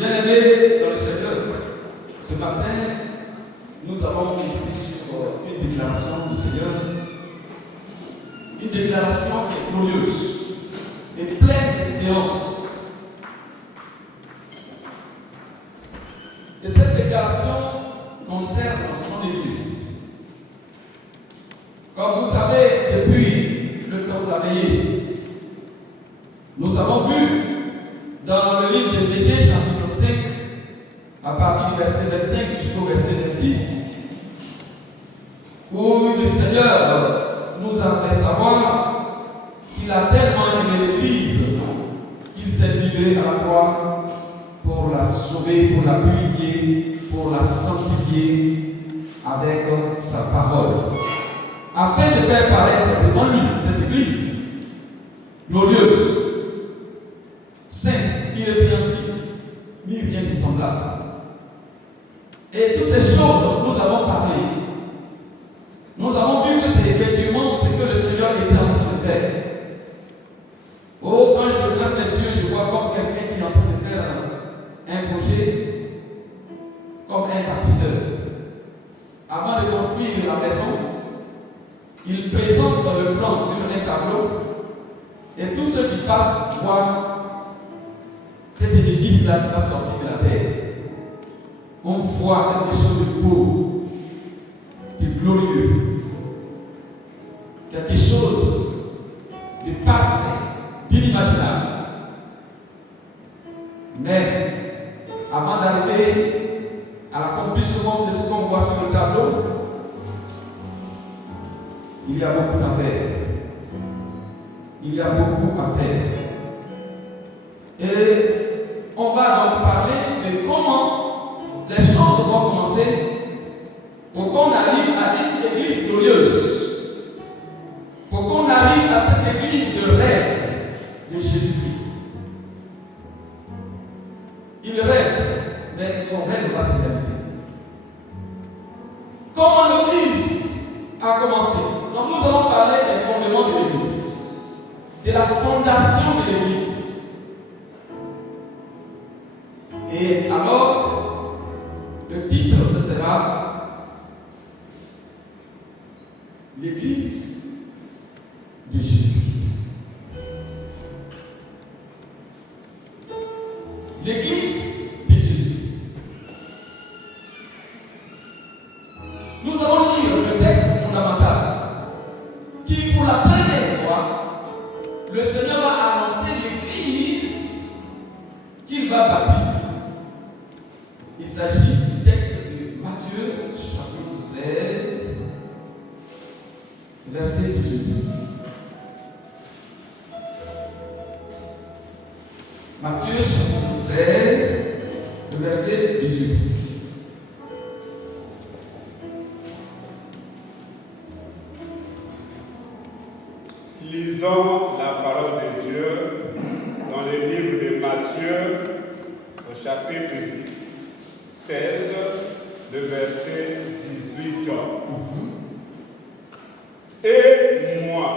Bien-aimés dans le Seigneur, ce matin, nous avons été sur une déclaration du Seigneur, une déclaration qui est glorieuse et pleine d'espérance. Et cette déclaration concerne son Église. Comme vous savez, depuis le temps de la veillée, nous avons vu dans le livre d'Éphésiens, chapitre 5, à partir du verset 25 jusqu'au verset 26, où le Seigneur nous a fait savoir qu'il a tellement aimé l'Église qu'il s'est livré à la croix pour la sauver, pour la purifier, pour la sanctifier avec sa parole, afin de faire paraître devant lui cette Église glorieuse, sainte, irrépréhensible, ni rien de semblable. Et toutes ces choses dont nous avons parlé, nous avons vu que c'est effectivement ce que le Seigneur était en train de faire. Oh, quand je ferme les yeux, je vois comme quelqu'un qui est en train de faire un projet, comme un bâtisseur. Avant de construire la maison, il présente le plan sur un tableau, et tous ceux qui passent voient cette église-là qui va sortir de la terre. On voit quelque chose de beau, de glorieux, quelque chose de parfait, d'inimaginable. Mais avant d'arriver à l'accomplissement de ce qu'on voit sur le tableau, il y a beaucoup à faire. Il y a beaucoup à faire. Et on va donc parler de comment les choses vont commencer pour qu'on arrive à une église glorieuse, pour qu'on arrive à cette église de rêve de Jésus-Christ. Il rêve, mais son rêve va se réaliser. Comment l'église a commencé? Donc nous allons parler des fondements de l'église, de la fondation de l'église. Et alors, le titre, ce sera l'Église de Jésus-Christ. L'Église de Jésus-Christ. Nous allons lire le texte fondamental qui, pour la première fois, le Seigneur va annoncer l'Église qu'il va bâtir. Il s'agit du texte de Matthieu, chapitre 16, verset 18. Matthieu, chapitre 16, verset 18. Lisons la parole de Dieu dans le livre de Matthieu, au chapitre 16, le verset 18. Et moi,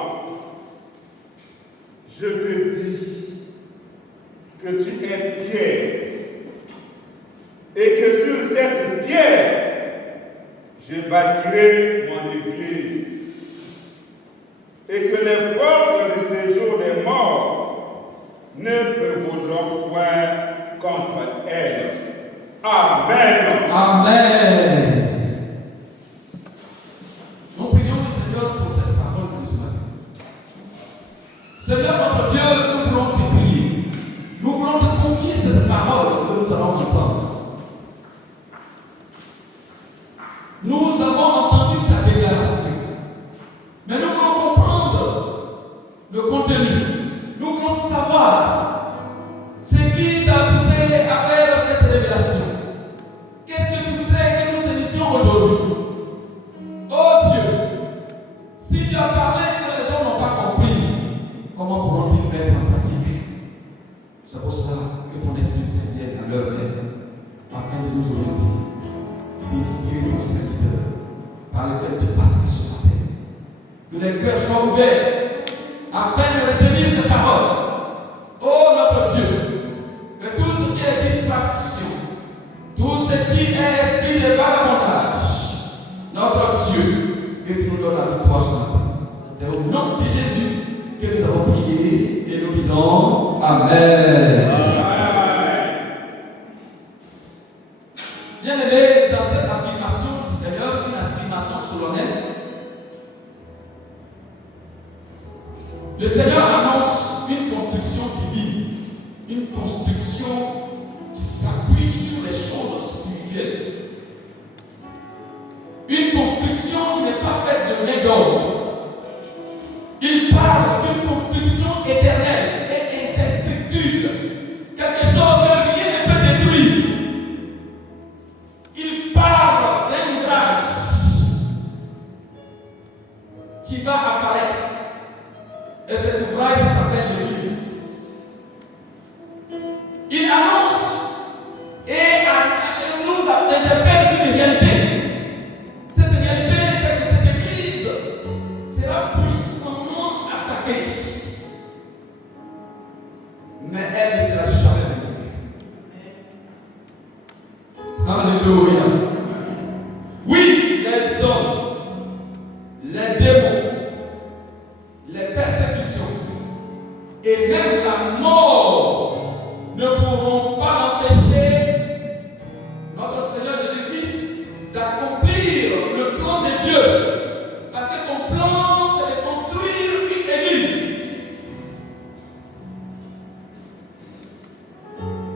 je te dis que tu es Pierre, et que sur cette pierre, je bâtirai mon église, et que les portes du séjour des morts ne prévaudront point contre elle. Amen. Amen. Nous prions le Seigneur pour cette parole de ce matin. Seigneur notre Dieu, nous voulons te prier. Nous voulons te confier cette parole que nous allons entendre. Nous avons entendu ta déclaration. Mais nous voulons comprendre le contenu. Nous voulons savoir ce qui t'a poussé à faire cette révélation. Qu'est-ce que tu voudrais que nous sénissions aujourd'hui? Oh Dieu, si tu as parlé que les hommes n'ont pas compris, comment pourront-ils mettre en pratique? C'est pour cela que ton esprit s'invienne à leur aide, afin de nous orienter, d'inspirer ton serviteur, par lequel tu passes ce matin. Que les cœurs soient ouverts, afin de retenir ces paroles. Oh notre Dieu, que tout ce qui est distraction, prie et nous disons Amen. Bien aimé, dans cette affirmation du Seigneur, une affirmation solennelle, le Seigneur annonce une construction divine, une construction qui s'appuie sur les choses spirituelles. Une construction qui n'est pas faite de main d'homme. Il parle d'une construction éternelle et indestructible. Quelque chose que rien ne peut détruire. Il parle d'un ouvrage qui va apparaître. Et cet ouvrage s'appelle l'Église. Il annonce et nous interpelle sur une réalité. Cette réalité, c'est que cette Église sera puissamment attaquée. Mais elle ne sera jamais vaincue. Alléluia. Oui, les hommes, les démons, les persécutions et même la mort ne pourront pas empêcher notre Seigneur Jésus-Christ d'accomplir le plan de Dieu. Parce que son plan, c'est de construire une église.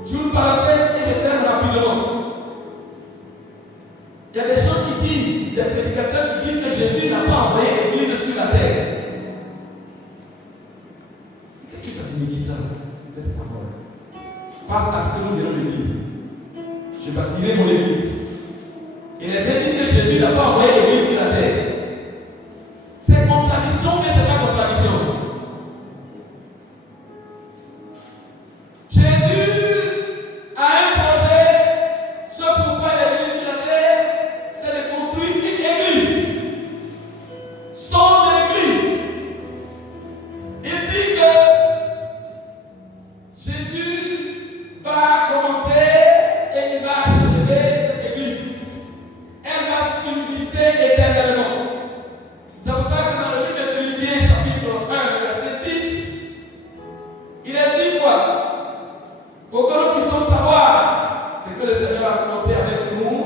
J'ouvre une parenthèse et je ferme rapidement. Il y a des gens qui disent, des prédicateurs qui disent que Jésus n'a pas envoyé l'église sur la terre. Qu'est-ce que ça signifie ça? Cette parole. Face à ce que nous venons de dire. Je bâtirai mon église. Et les uns disent que Jésus n'a pas envoyé l'église sur la terre. C'est contradiction, mais c'est pas contradiction. Jésus a un projet. Ce pourquoi il est venu sur la terre, c'est de construire une église. Son église. Il dit que Jésus va commencer et il va achever cette église. Elle va subsister éternellement. C'est pour ça que dans le livre de Philippiens, chapitre 1, verset 6, il est dit quoi? Pour que nous puissions savoir ce que le Seigneur a commencé avec nous,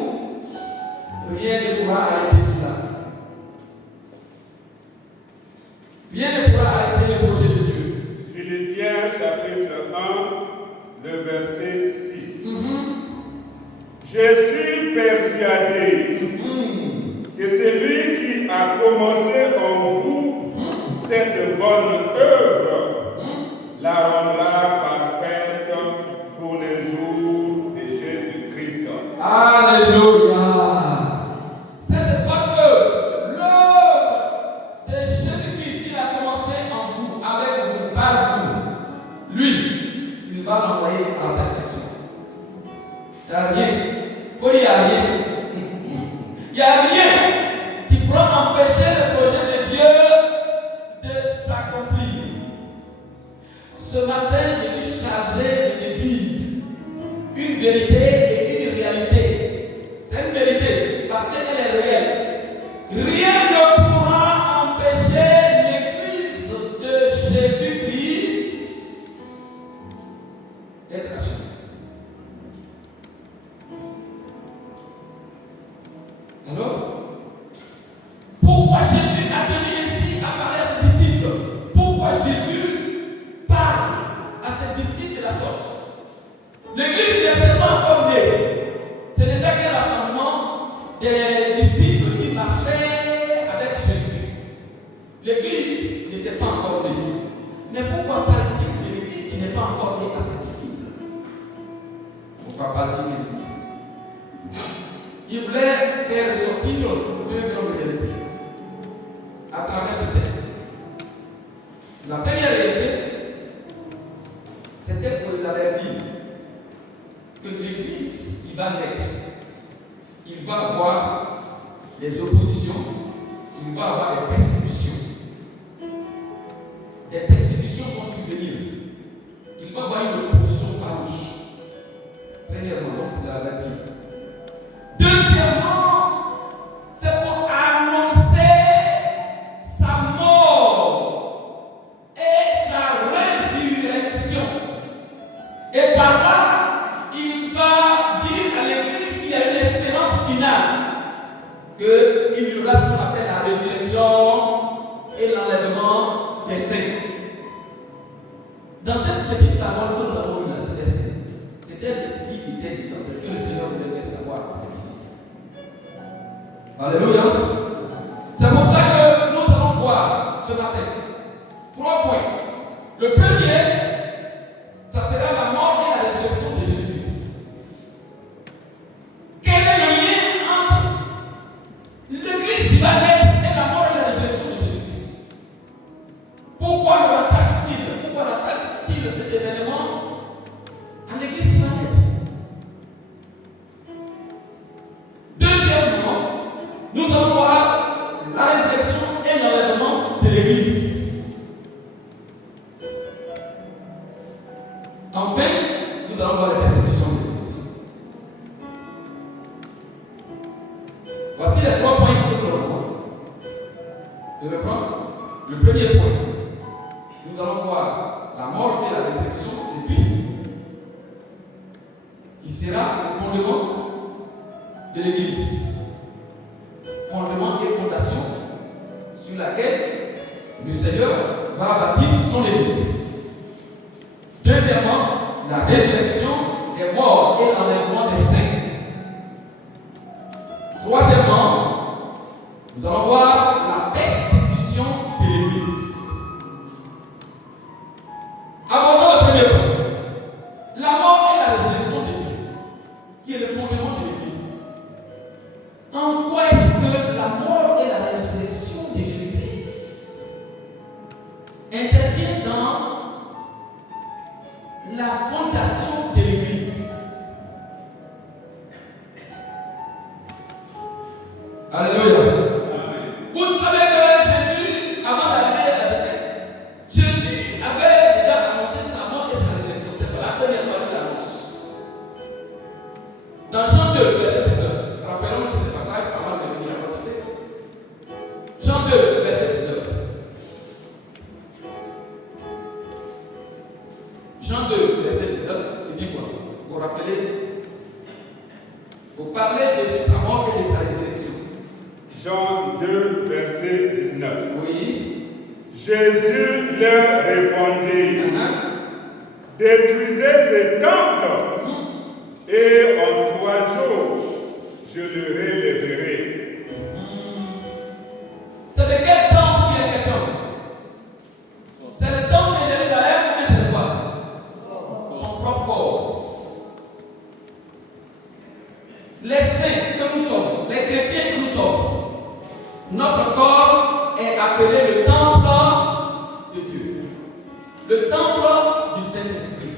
rien ne pourra arrêter cela. Rien ne pourra arrêter le projet de Dieu. Philippiens chapitre 1, le verset 6. Je suis persuadé que celui qui a commencé en vous cette bonne œuvre la rendra parfaite pour les jours de Jésus-Christ. Alléluia. Cette bonne œuvre, l'œuvre de Jésus-Christ qui a commencé en vous, avec vous, par vous, lui, il va l'envoyer à la perfection. Il n'y a rien. Il n'y a rien. Il n'y a rien qui pourra empêcher le projet de Dieu de s'accomplir. Ce matin, je suis chargé de dire une vérité et une réalité. C'est une vérité parce qu'elle est réelle. Rien ne pourra empêcher l'église de Jésus-Christ d'être achevée. Alors, pourquoi Jésus a tenu ainsi à parler à ses disciples? Pourquoi Jésus parle à ses disciples de la sorte? L'église n'était pas encore née. Ce n'était qu'un rassemblement des disciples qui marchaient avec Jésus-Christ. L'église n'était pas encore née. Mais pourquoi parle-t-il de l'église qui n'est pas encore née à ses disciples? Pourquoi parle-t-il ainsi? Il voulait faire ressortir deux grandes réalités à travers ce texte. La première réalité, c'était qu'il avait dit que l'Église, il va naître, il va avoir des oppositions, il va avoir des persécutions. Des persécutions vont survenir. Il va avoir une opposition farouche. Premièrement, il l'avait dit. Deuxièmement, c'est pour annoncer sa mort et sa petite parole que nous avons eue là, c'était le ski qui était dedans. C'est ce que le Seigneur devait savoir. C'est ici. Alléluia. C'est pour ça que nous allons voir ce matin 3 points. Le premier, ça sera la mort et la résurrection de Jésus-Christ. Quel est le lien entre l'Église qui va naître et la mort et la résurrection de Jésus-Christ? Pourquoi le rattache-t-il? Pourquoi rattache-t-il cet événement à l'Église qui va naître? Deuxièmement, nous allons voir la résurrection et l'enlèvement de l'Église. Enfin, nous allons voir la persécution de l'Église. Voici les 3 points que nous allons voir. Je reprends. Le premier point. Nous allons voir la mort et la résurrection de Christ, qui sera le fondement de l'Église. Fondement et fondation sur laquelle le Seigneur va bâtir son Église. Deuxièmement, la résurrection des morts et l'enlèvement des saints. Troisièmement, nous allons voir la persécution de l'Église. Abordons le premier point. La mort et la résurrection de Christ, qui est le fondement de l'Église. En quoi est-ce que la mort et la résurrection de Jésus-Christ interviennent dans la fondation de l'Église? Alléluia. Vous savez que Jésus, avant d'arriver à ce texte, Jésus avait déjà annoncé sa mort et sa résurrection. C'est pas la première fois qu'il annonce. Dans Jean 2, verset 19, rappelons-nous ce passage avant de venir à votre texte. Jean 2, verset 19. Jean 2, verset 19, il dit quoi? Vous vous rappelez? Vous parlez de sa mort et de sa résurrection. Jean 2, verset 19. Oui. Jésus leur répondit, détruisez ce temple, et en 3 jours, je le relèverai. C'est de quel temple il est question? C'est le temple de Jérusalem, mais c'est quoi? Son propre corps. Les saints que nous sommes, les chrétiens que nous sommes, notre corps est appelé le temple de Dieu. Le temple du Saint-Esprit.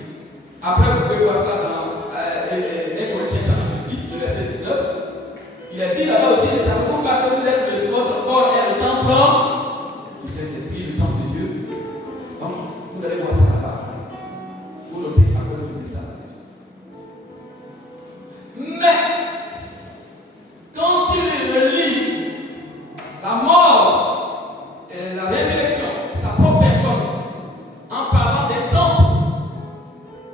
Après, vous pouvez voir ça dans 1 Corinthiens chapitre 6, verset 19. Il a dit là-bas aussi, ne savez-vous pas que vous êtes votre corps est le temple du Saint-Esprit, le temple de Dieu. Donc, vous allez voir ça là-bas. Vous notez après vous lisez ça. Mais, quand il relie la mort et la résurrection, sa propre personne, en parlant des temples,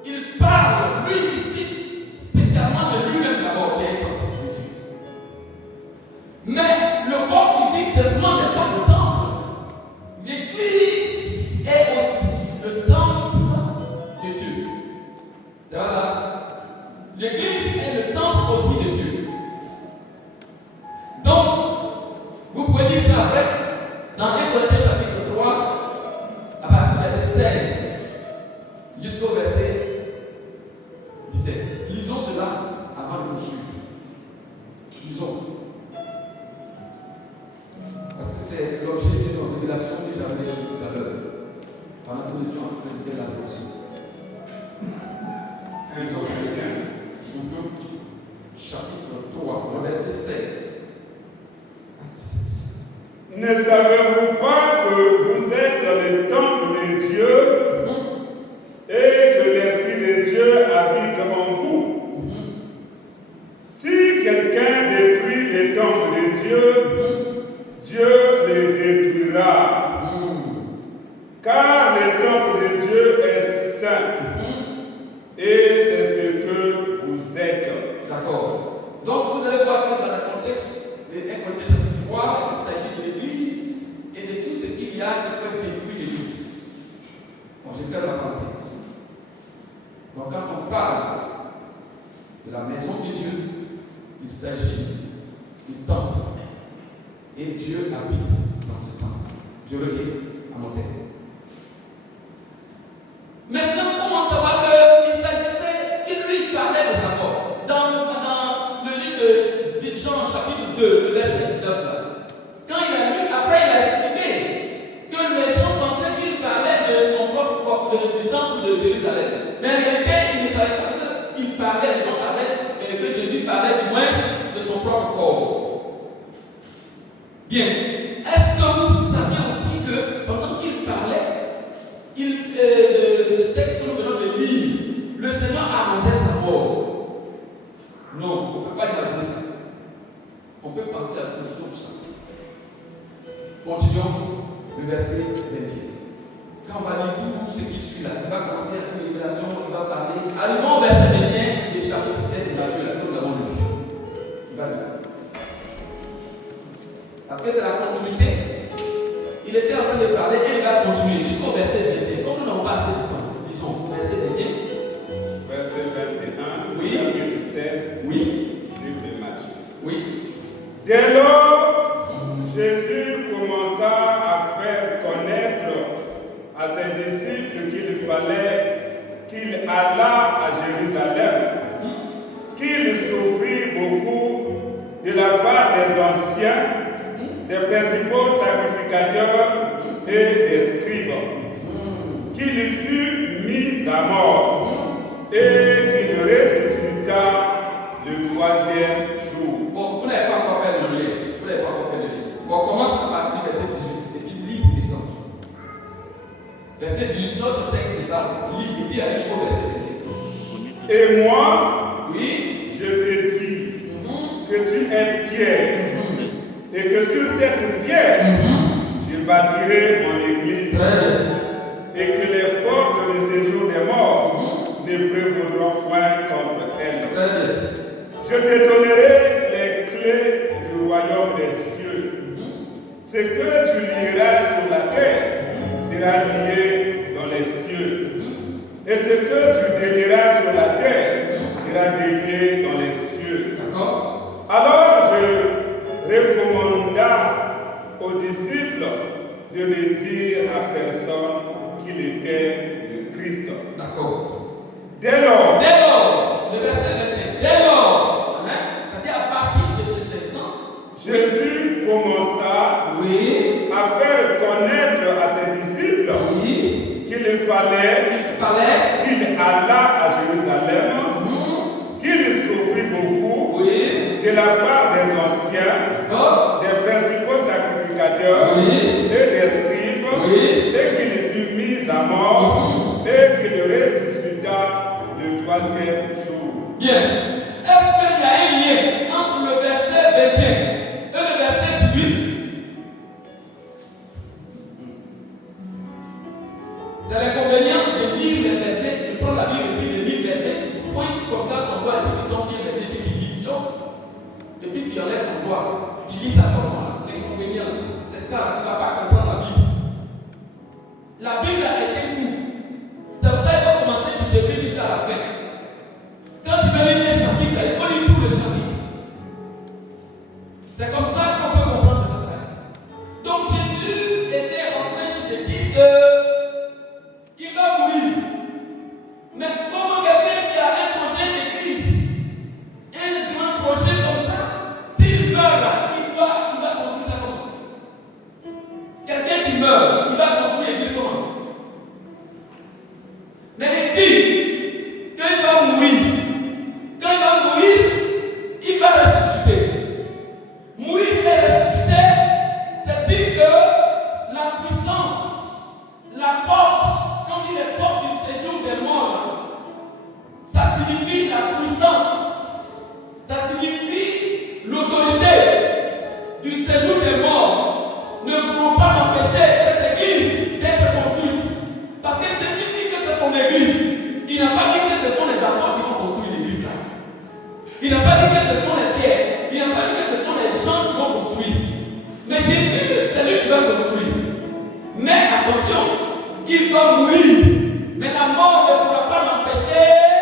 il parle, lui ici, spécialement de lui-même d'abord, qui est un temple de Dieu. Mais le corps physique, c'est vraiment n'est pas le temple. L'Église est aussi le temple de Dieu. C'est pas ça? L'Église est le temple aussi de Dieu. Donc, vous pouvez lire ça après, dans 1 Corinthiens chapitre 3, à partir du verset 16 jusqu'au verset 17. Lisons cela avant de nous suivre. Lisons. Parce que c'est l'objet de notre révélation que j'avais reçue tout à l'heure, pendant que nous étions en train de faire la révélation. Lisons ce verset. Chapitre 3, le verset 16. Ne savez-vous pas que vous êtes dans le temple de Dieu et que l'Esprit de Dieu habite en vous? Si quelqu'un détruit le temple de Dieu, Dieu le détruira. Car le temple de Dieu est saint et c'est ce que vous êtes. D'accord. Donc vous allez voir que dans le contexte de 1 Corinthiens chapitre 3, il s'agit de l'Église et de tout ce qu'il y a qui peut détruire l'Église. Bon, je vais faire la parenthèse. Donc quand on parle de la maison de Dieu, il s'agit du temple. Et Dieu habite dans ce temple. Je reviens à mon thème. Maintenant, comment savoir qu'il s'agissait, qu'il lui parlait de sa mort? Dans le livre de Jean, chapitre 2, le verset 19, là. Quand il a lu, après il a expliqué que les gens pensaient qu'il parlait de son propre corps, du temple de Jérusalem. Mais en réalité, il ne savait pas qu'il parlait, les gens parlaient, et que Jésus parlait du moins de son propre corps. Bien. Est-ce que vous saviez aussi que pendant qu'il parlait, ce texte que nous venons de lire, le Seigneur annonçait sa mort? Non, on ne peut pas imaginer ça. On peut penser à autre chose. Continuons le verset 21. Quand on va lire tout ce qui suit là, il va commencer avec une révélation, il va parler. Allons au verset 21 du chapitre 7 de Matthieu, là, que nous l'avons lu. Il va dire. Parce que c'est la continuité. Il était en train de parler et il va continuer jusqu'au verset 21. Comme nous n'avons pas assez de temps, disons, verset 21. Verset 21, oui. Chapitre 16, oui. Livre de Matthieu. Oui. Dès lors, Jésus commença à faire connaître à ses disciples qu'il fallait qu'il allât à Jérusalem, qu'il souffrit beaucoup de la part des anciens, des principaux sacrificateurs et des scribes, qu'il fut mis à mort et qu'il ressuscita le troisième jour. Bon, vous n'avez pas encore fait le lien. Vous n'avez pas encore fait le lien. Bon, on commence à partir du verset 18 et puis lit pour descendre. Verset 18, notre texte est base, lit et puis aller jusqu'au verset 21. Et moi, oui, je te dis que tu es Pierre. Et que sur cette pierre, je bâtirai mon église. Et que les portes de séjour des morts ne prévaudront point contre elle. Je te donnerai les clés du royaume des cieux. Ce que tu lieras sur la terre sera lié dans les cieux. Et ce que tu délieras sur la terre sera délié dans les cieux. Alors je recommanda aux disciples de ne dire à personne qu'il était le Christ. D'accord. Dès lors, le verset 21, dès lors, c'est-à-dire à partir de cet instant, Jésus commença à faire connaître à ses disciples qu'il fallait qu'il allât à Jérusalem, qu'il souffrit beaucoup de la part des anciens, des principaux sacrificateurs et des scribes, et qu'il fut mis à mort et qu'il ressuscita le troisième jour. Bien. Est-ce qu'il y a un lien entre le verset 21 et le verset 18? C'est l'inconvénient de lire les versets, de prendre la Bible et puis de lire les versets. Point comme ça, ton doigt et puis tu tombes sur les versets et puis tu lis. Et puis tu enlèves ton doigt. Tu lis ça seulement là. L'inconvénient, c'est ça, tu ne vas pas comprendre la Bible. La Bible a été tout. C'est pour ça qu'il faut commencer du début jusqu'à la fin. Quand tu veux lire les chapitres, il faut lire tout le chapitre. C'est comme ça qu'on peut comprendre ce passage. Donc Jésus était en train de dire qu'il va mourir. Mais comment quelqu'un qui a un projet d'église, un grand projet comme ça, s'il meurt là, il va construire ça comment? Quelqu'un qui meurt, il va construire l'église comment? Mais il dit qu'il va mourir. Quand il va mourir, il va ressusciter. Mourir et ressusciter, c'est dire que la puissance, la porte, comme dit les portes du séjour des morts, ça signifie la puissance, ça signifie l'autorité du séjour des morts. Ne pourront pas empêcher cette église d'être construite. Parce que Jésus dit que c'est son église. Il n'a pas dit que ce sont les apôtres qui vont construire l'église là. Il n'a pas dit que ce sont les pierres. Il n'a pas dit que ce sont les gens qui vont construire. Mais Jésus, c'est lui qui va construire. Mais attention, il va mourir. Mais la mort ne pourra pas l'empêcher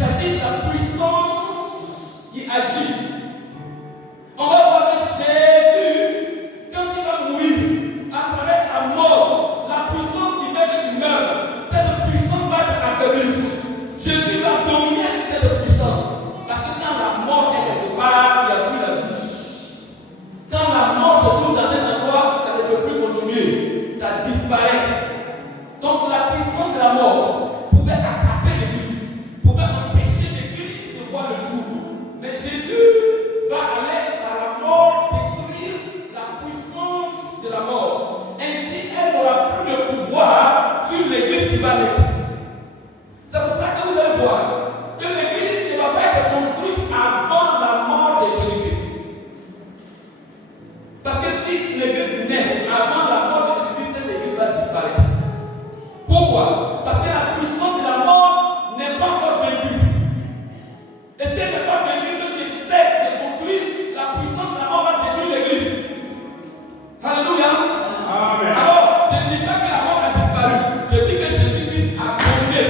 s'agit de la puissance qui agit. On va voir que Jésus, quand il va mourir, à travers sa mort, la puissance qui fait que tu meurs, cette puissance va être affaiblie. Jésus va dominer sur cette puissance. Parce que quand la mort est quelque part, il n'y a plus la vie. Quand la mort se trouve dans un endroit, ça ne peut plus continuer. Ça disparaît. Donc la puissance de la mort pouvait attraper l'Église, pouvait empêcher l'Église de voir le jour. Mais Jésus va aller à la mort détruire la puissance de la mort. Ainsi, elle n'aura plus de pouvoir sur l'Église qui va naître. C'est pour ça que vous allez voir que l'Église ne va pas être construite avant la mort de Jésus-Christ. Parce que si l'Église naît avant la mort de l'Église, cette Église va disparaître. Pourquoi? Parce que la puissance de la mort n'est pas encore vaincue. Et si elle n'est pas vaincue, que tu essaies de construire, la puissance de la mort va détruire l'Église. Alléluia. Amen. Alors, je ne dis pas que la mort a disparu. Je dis que Jésus-Christ a dominé.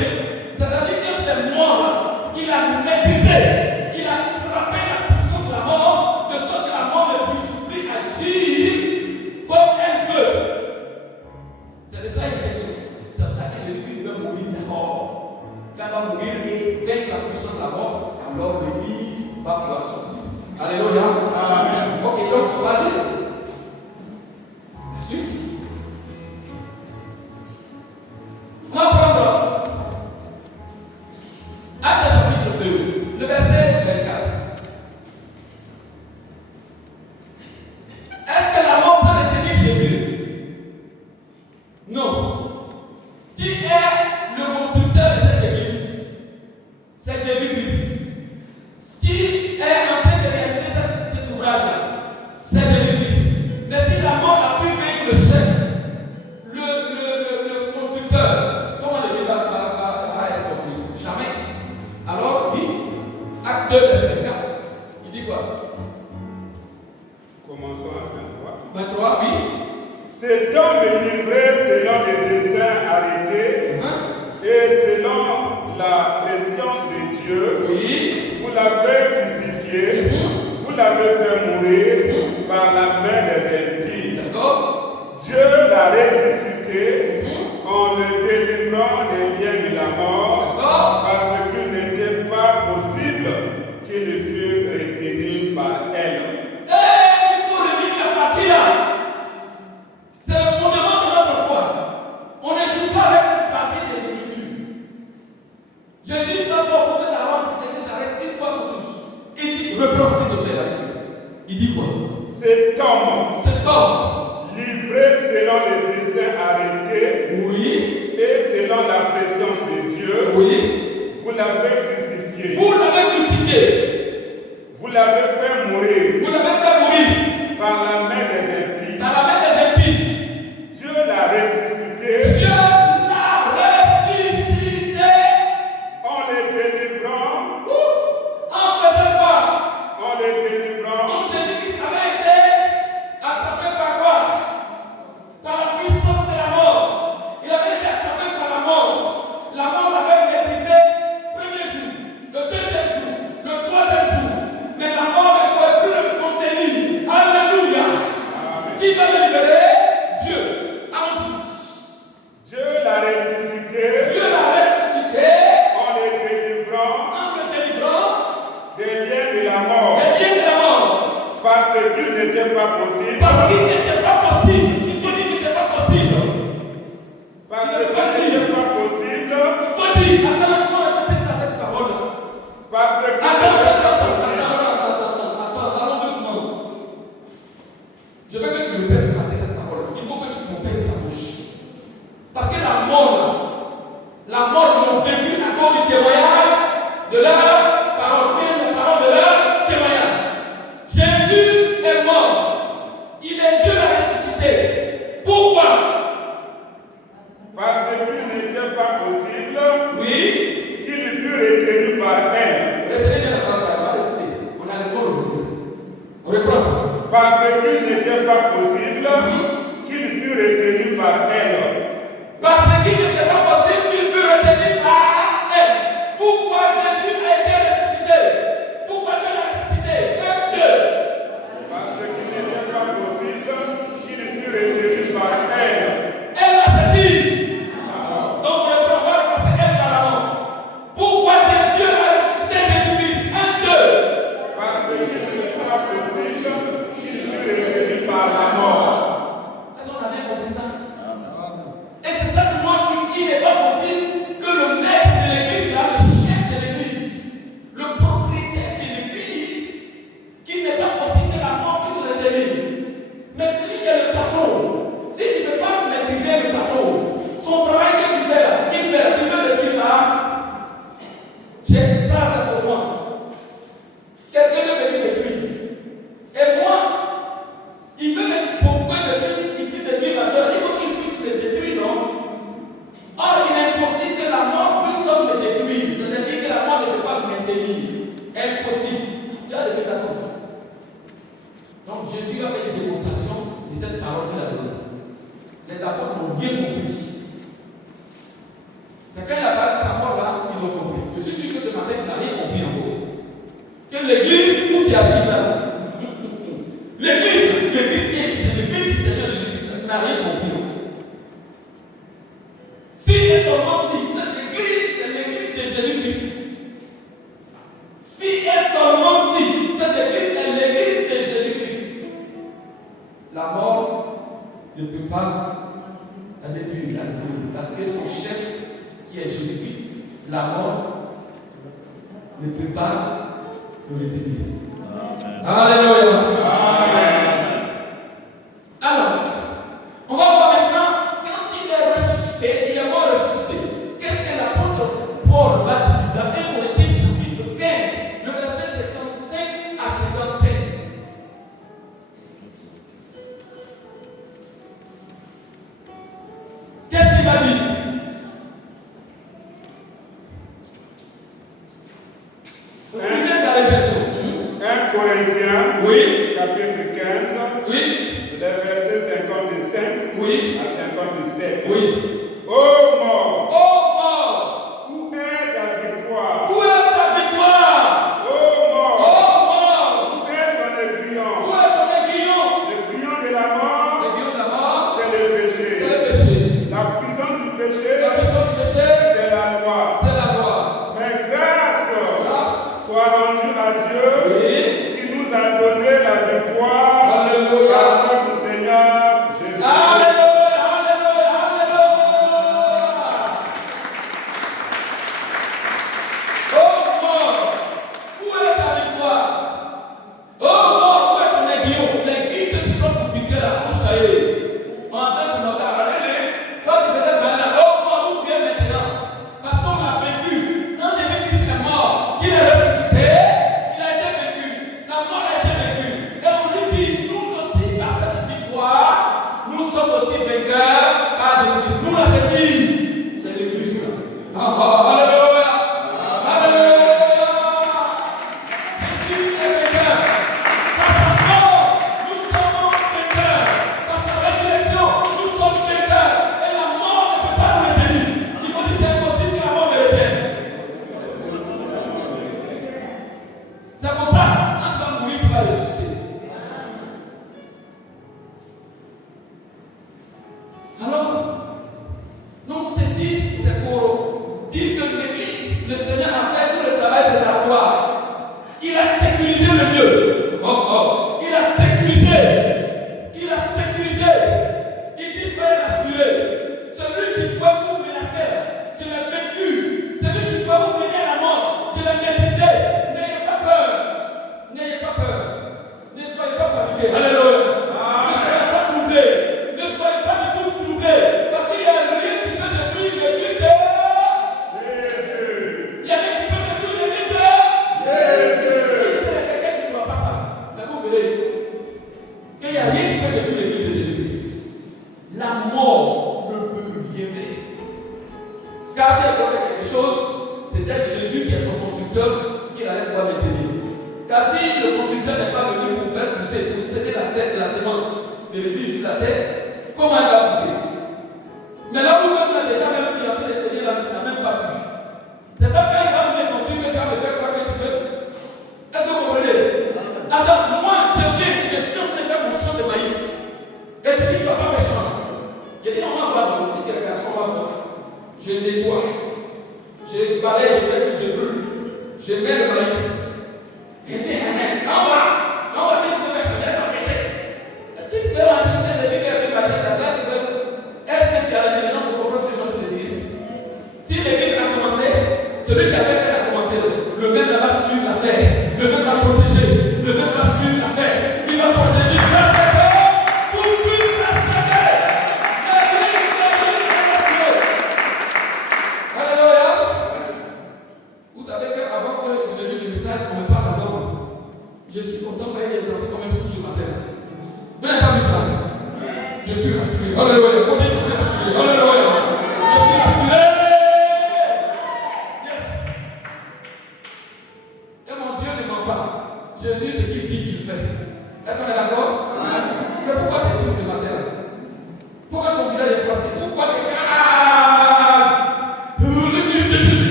C'est-à-dire que les morts, il a maîtrisé. Il a frappé la puissance de la mort, de sorte que la mort ne puisse plus agir comme elle veut. C'est de ça qu'il est question. C'est pour ça que Jésus veut mourir d'abord. Quand il va mourir et vaincre la puissance de la mort, alors l'Église va pouvoir sortir. Alléluia. Amen. Ok, donc on va dire. La suite. On va prendre Actes chapitre 2, le verset 24. Est-ce que la mort peut retenir Jésus? Non. Qui est le constructeur de cette église? C'est Jésus-Christ. Qui est en train de réaliser cet ouvrage-là? C'est Jésus-Christ. Mais si la mort a pu vaincre le chef, le constructeur, comment le débat va être construit? Jamais. Alors, dit, Acte 2, verset 24, il dit quoi? Commençons à 23. 23, oui. Cet homme est livré selon les desseins arrêtés et selon la préscience de Dieu. Oui. Vous l'avez crucifié, vous l'avez fait mourir par la main des impies. D'accord. Dieu l'a ressuscité en le délivrant des liens de la mort, D'accord. parce qu'il n'était pas possible qu'il fût retenu par elle. Il faut relire la partie là. C'est le fondement de notre foi. On ne joue pas avec cette partie des Écritures. Je dis ça pour que ça rentre et que ça reste une fois pour tous. Il dit, reprends s'il te plaît la lecture. Il dit quoi? Cet homme, livré selon les desseins arrêtés, oui, et selon la préscience de Dieu, oui, vous l'avez crucifié. vous l'avez crucifié. Vous l'avez fait mourir. Vous l'avez fait mourir par la main des impies. dans la main des impies. Dieu l'a ressuscité. Dieu l'a ressuscité. En les délivrant. En faisant quoi? En les délivrant. Donc Jésus-Christ avait été attrapé par quoi? Par la puissance de la mort. Il avait été attrapé par la mort. La mort l'avait maîtrisé le premier jour, le deuxième jour, le troisième jour. Mais la mort ne pouvait plus le contenir. Alléluia. Amen. Qui va le libérer? Dieu. Allons-y. Dieu l'a ressuscité. Dieu l'a ressuscité. En les délivrant. En le délivrant des liens de la mort. des liens de la mort. Parce qu'il n'était pas possible. Parce qu'il n'était pas possible. Il faut dire qu'il n'était pas possible. Parce qu'il n'était pas possible. Il faut dire, attends, comment répéter ça, cette parole-là? Parce qu'il Attends, n'était pas possible. allons doucement. Je veux que tu répètes ce matin cette parole. Il faut que tu confesses ta bouche. Parce que la mort, ils l'ont vécu à cause du témoignage de leur parole, la parole de leur témoignage. Jésus est mort. Il est Dieu l'a ressuscité. Pourquoi? Parce qu'il n'était pas possible. Oui. Qu'il fût retenu par elle. Retenez bien la phrase là, on va rester. On a l'école aujourd'hui. On reprend. Parce qu'il n'était pas possible qu'il fût retenu par elle. Parce qu'il n'était pas possible qu'il fût retenu par elle. Pourquoi Jésus Jésus a fait une démonstration de cette parole qu'il a donnée. Les apôtres n'ont rien compris. C'est quand il a parlé de sa mort là, ils ont compris. Je suis sûr que ce matin, il n'a rien compris encore. Que l'église où tu es assis là, l'église c'est l'église du Seigneur Jésus-Christ, tu n'as rien compris encore. Si et seulement si, cette église, c'est l'église de Jésus-Christ. Si et seulement si, cette église est l'église de Jésus-Christ. La mort ne peut pas la détruire, parce que son chef, qui est Jésus-Christ, la mort ne peut pas le retenir. Alléluia. Alors, on va voir maintenant, quand il est ressuscité, il est mort ressuscité. Qu'est-ce que l'apôtre Paul va dire dans 1 Corinthiens chapitre 15, le verset 55 à 56. Qu'est-ce qu'il va dire? Corinthiens, oui, chapitre 15, oui, les versets 55 oui, à 57. oui. Ô mort, Oh mort, où est ta victoire? où est ta victoire? Ô mort, Oh mort, où est ton aiguillon? où est ton aiguillon? L'aiguillon de la mort, L'aiguillon de la mort, c'est le péché. c'est le péché. La puissance du péché, La puissance du péché, c'est la loi. c'est la loi. Mais grâce Grâce, soit rendue à Dieu, oui, qui nous a donné la victoire Alléluia. par notre Seigneur Jésus. Alléluia, alléluia, alléluia. Oh mort, où est ta victoire? Oh mort, où est ton aiguillon? L'aiguille que tu prends pour piquer la bouche, ça y est. On entend sur notre allez, toi tu faisais mal là. Oh mort, où tu es maintenant? Parce qu'on l'a vaincu. Quand Jésus-Christ est mort, qu'il est ressuscité, il a été vaincu. La mort a été vaincue. Et on lui dit, nous aussi, par cette victoire, nous sommes aussi vainqueurs par Jésus-Christ. Nous, là, c'est qui? C'est l'Église. Alléluia. Alléluia. Jésus est vainqueur. Par sa mort, nous sommes vainqueurs. Par sa résurrection, nous sommes vainqueurs. Et la mort ne peut pas nous retenir. Il faut dire c'est impossible que la mort me retienne. C'est pour ça, quand tu vas mourir, tu vas ressusciter. Alors, donc ceci, c'est pour dire que l'Église, le Seigneur a fait tout le travail préparatoire. Il a sécurisé le lieu. Il a sécurisé. Il a sécurisé. Il dit, frère, assuré. Celui qui peut vous menacer, je l'ai vaincu. Celui qui peut vous mener à la mort, je l'ai maîtrisé. N'ayez pas peur. N'ayez pas peur. Ne soyez pas paniqués. Alléluia. Ne soyez pas troublés. Ne soyez pas du tout troublés. Parce qu'il y a rien qui peut détruire l'église de Jésus. Il y a rien qui peut détruire l'église de Il y a quelqu'un qui ne voit pas ça. Mais vous verrez qu'il n'y a rien qui peut détruire l'église de Jésus-Christ. La mort ne peut rien faire. Car si elle connaît quelque chose, c'était Jésus qui est son constructeur qui allait pouvoir maintenir. Car si le constructeur n'est pas venu pour faire pousser, pour semer la sémence de l'église sur la terre, comment elle va pousser? Mais là où même là, déjà même il est en train de semer là, tu n'as même pas pu. C'est pas quand il va venir construire que tu vas me faire quoi que tu veux. Est-ce que vous comprenez? Attends, moi je suis en train de faire mon champ de maïs. Et tu dis, tu ne vas pas faire champ. Je dis, on va voir, si quelqu'un s'en va voir. Je nettoie. Je balaye, je fais tout, je brûle. Je mets le maïs. Il dit, on va si tu veux faire changer ton péché. Tu peux la changer depuis qu'elle veut marcher dans la tête. Est-ce que tu as l'intelligence pour comprendre ce que je suis en train de dire? Si l'église a commencé, celui qui a fait que ça a commencé, le même là-bas sur la terre, le même va protéger, le même va sur la terre. Il va protéger jusqu'à ce que tout puisse marcher. Alléluia. Vous savez qu'avant que je ne lise le message, on me parle d'abord. Je suis content qu'il ait dansé comme un fou ce matin. Vous n'avez pas vu ça? Je suis rassuré. Alléluia. Faut dire que je suis rassuré. Alléluia. Je suis rassuré. Yes. Et mon Dieu ne ment pas. Jésus, ce qu'il dit, il fait. Est-ce qu'on est d'accord?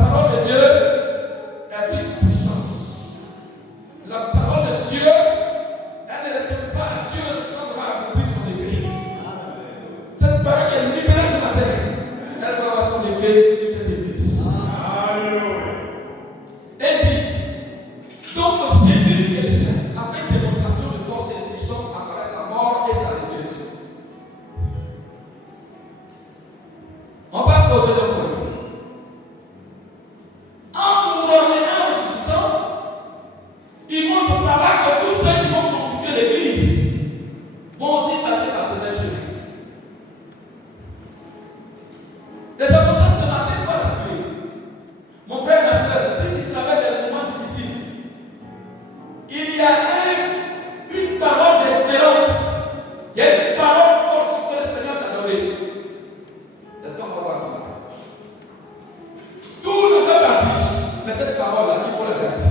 parole de Dieu est une puissance. La parole de Dieu, elle ne retourne pas à Dieu sans avoir accompli son effet. Cette parole qui est libérée ce matin, elle va avoir son effet sur cette église. Elle dit, donc Jésus est le chef, avec démonstration de force et de puissance, après sa mort et sa résurrection. On passe au deuxième point. En mourant et en ressuscitant, il montre par là que tous ceux qui vont constituer l'église vont aussi passer par ce même chemin. Et c'est pour ça que ce matin, il faut respirer. Mon frère, ma soeur, si tu travailles dans des moments difficiles, il y a une parole d'espérance. Il y a une parole forte que le Seigneur t'a donnée. Est-ce qu'on va voir ce matin? Tout le temps parti, mais cette parole-là, il faut la garder.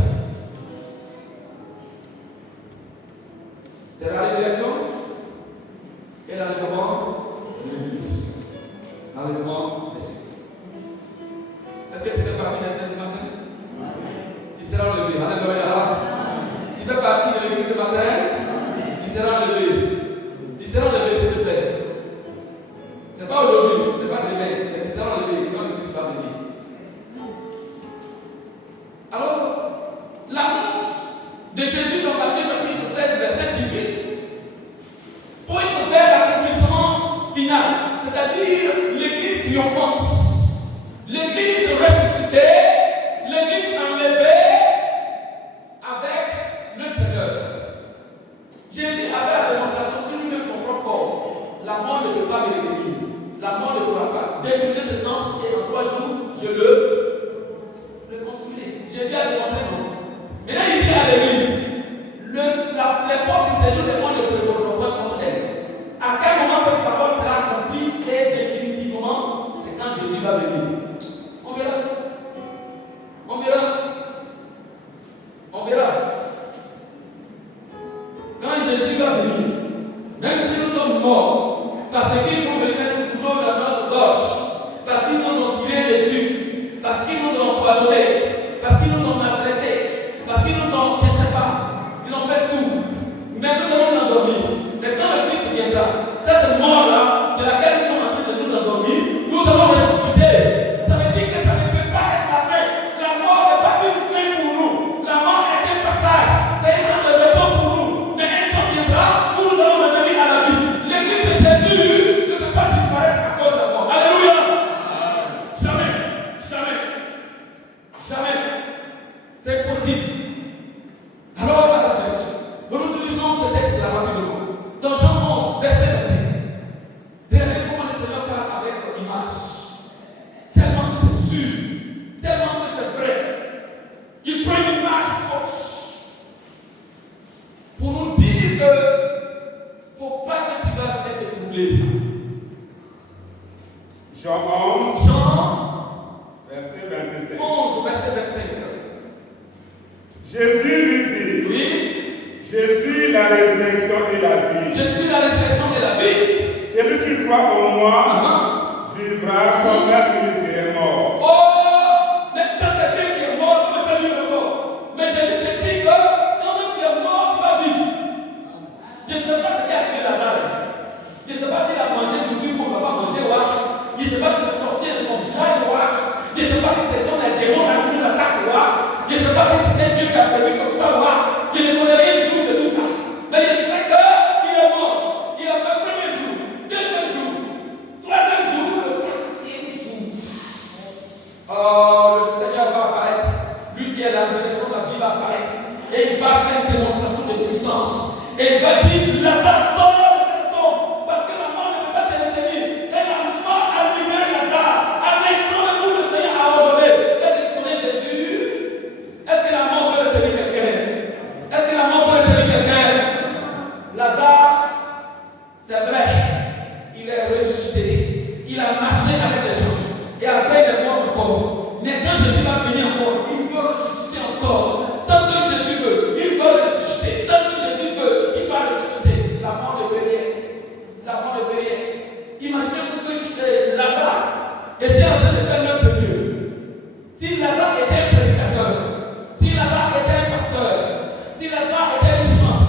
C'est la résurrection et l'enlèvement de l'Église. L'enlèvement des saints. Est-ce que tu fais partie des saints ce matin? Tu seras enlevé. Alléluia. Tu fais partie de l'Église ce matin? Tu seras enlevé. Tu seras enlevé, s'il te plaît. Ce n'est pas aujourd'hui, ce n'est pas demain, mais tu seras enlevé quand l'Église va venir. Alors, l'annonce de Jésus dans Matthieu chapitre 16, verset 18, pointe vers l'accomplissement final, c'est-à-dire l'Église triomphante, l'Église ressuscitée, l'Église enlevée avec le Seigneur. Jésus avait la démonstration sur lui-même son propre corps. La mort ne peut pas me retenir. La mort ne pourra pas détruire ce temps et en 3 jours, je le reconstruirai. Jésus a démontré non. Maintenant, il dit à l'Église, les portes du séjour des morts ne prévaudront pas contre elle. À quel moment cette parole sera accomplie et définitivement, c'est quand Jésus va venir. On verra. On verra. On verra. Quand Jésus va venir, même si nous sommes morts, parce qu'ils sont venus mettre un couteau dans notre gorge, parce qu'ils nous ont tiré dessus, parce qu'ils nous ont empoisonnés, parce qu'ils nous ont maltraités, parce qu'ils nous ont, je ne sais pas, ils ont fait tout. Mais nous allons nous endormir. Mais quand le Christ viendra, cette mort-là, de laquelle nous sommes en train de nous endormir, nous allons ressusciter. Ça veut dire que ça ne peut pas être la fin. La mort n'est pas une fin pour nous. La mort est un passage. C'est un temps de repos pour nous. Mais un temps viendra où nous allons revenir à la vie. L'église de Jésus ne peut pas disparaître à cause de la mort. Alléluia. Jamais. Jamais. Jamais. C'est possible. Alors, la résurrection. Nous lisons ce texte-là rapidement. Dans Jean 11, verset 25. Regardez comment le Seigneur parle avec l'image. Tellement que c'est sûr, tellement que c'est vrai. Il prend une image forte pour nous dire que il ne faut pas que tu vas être troublé. Jean 11, Jean verset 25. 11, verset 25. Jésus lui dit, Oui, je suis la résurrection et la vie. je suis la résurrection et la vie. Celui qui croit en moi vivra comme même il serait mort. Oh, mais quand quelqu'un qui est mort, tu ne peux pas vivre mort. Mais Jésus te dit que quand même tu es mort, tu vas vivre. Je ne sais pas ce qui a tué Lazare. Je ne sais pas s'il a mangé du truc qu'on ne va pas manger. Je ne sais pas si c'est sorcier de son village. Je ne sais pas si c'est son démon qui nous attaque. Je ne sais pas si c'était Dieu qui a prévu comme ça. Je ne connais rien du tout de tout ça. Mais je sais qu'il est mort. Il a fait le premier jour, deuxième jour, troisième jour, le quatrième jour. Oh, le Seigneur va apparaître. Lui qui est la résurrection de la vie va apparaître. Et il va faire une démonstration de puissance. Et il va dire, Lazare sort de cette tombe. Parce que la mort ne peut pas te retenir. Et la mort a libéré Lazare. À l'instant même où le Seigneur a ordonné. Est-ce que tu connais Jésus? Est-ce que la mort peut retenir quelqu'un? Est-ce que la mort peut retenir quelqu'un? Lazare, c'est vrai, il est ressuscité. Il a marché avec les gens. Et après, il est mort encore. Mais quand Jésus va venir encore, il peut ressusciter encore. Tant que Jésus veut, il va ressusciter. Tant que Jésus veut, il va ressusciter. La mort ne peut rien. La mort ne peut rien. Imaginez-vous que Lazare était en train de faire l'œuvre de Dieu. Si Lazare était un prédicateur, si Lazare était un pasteur, si Lazare était un chant,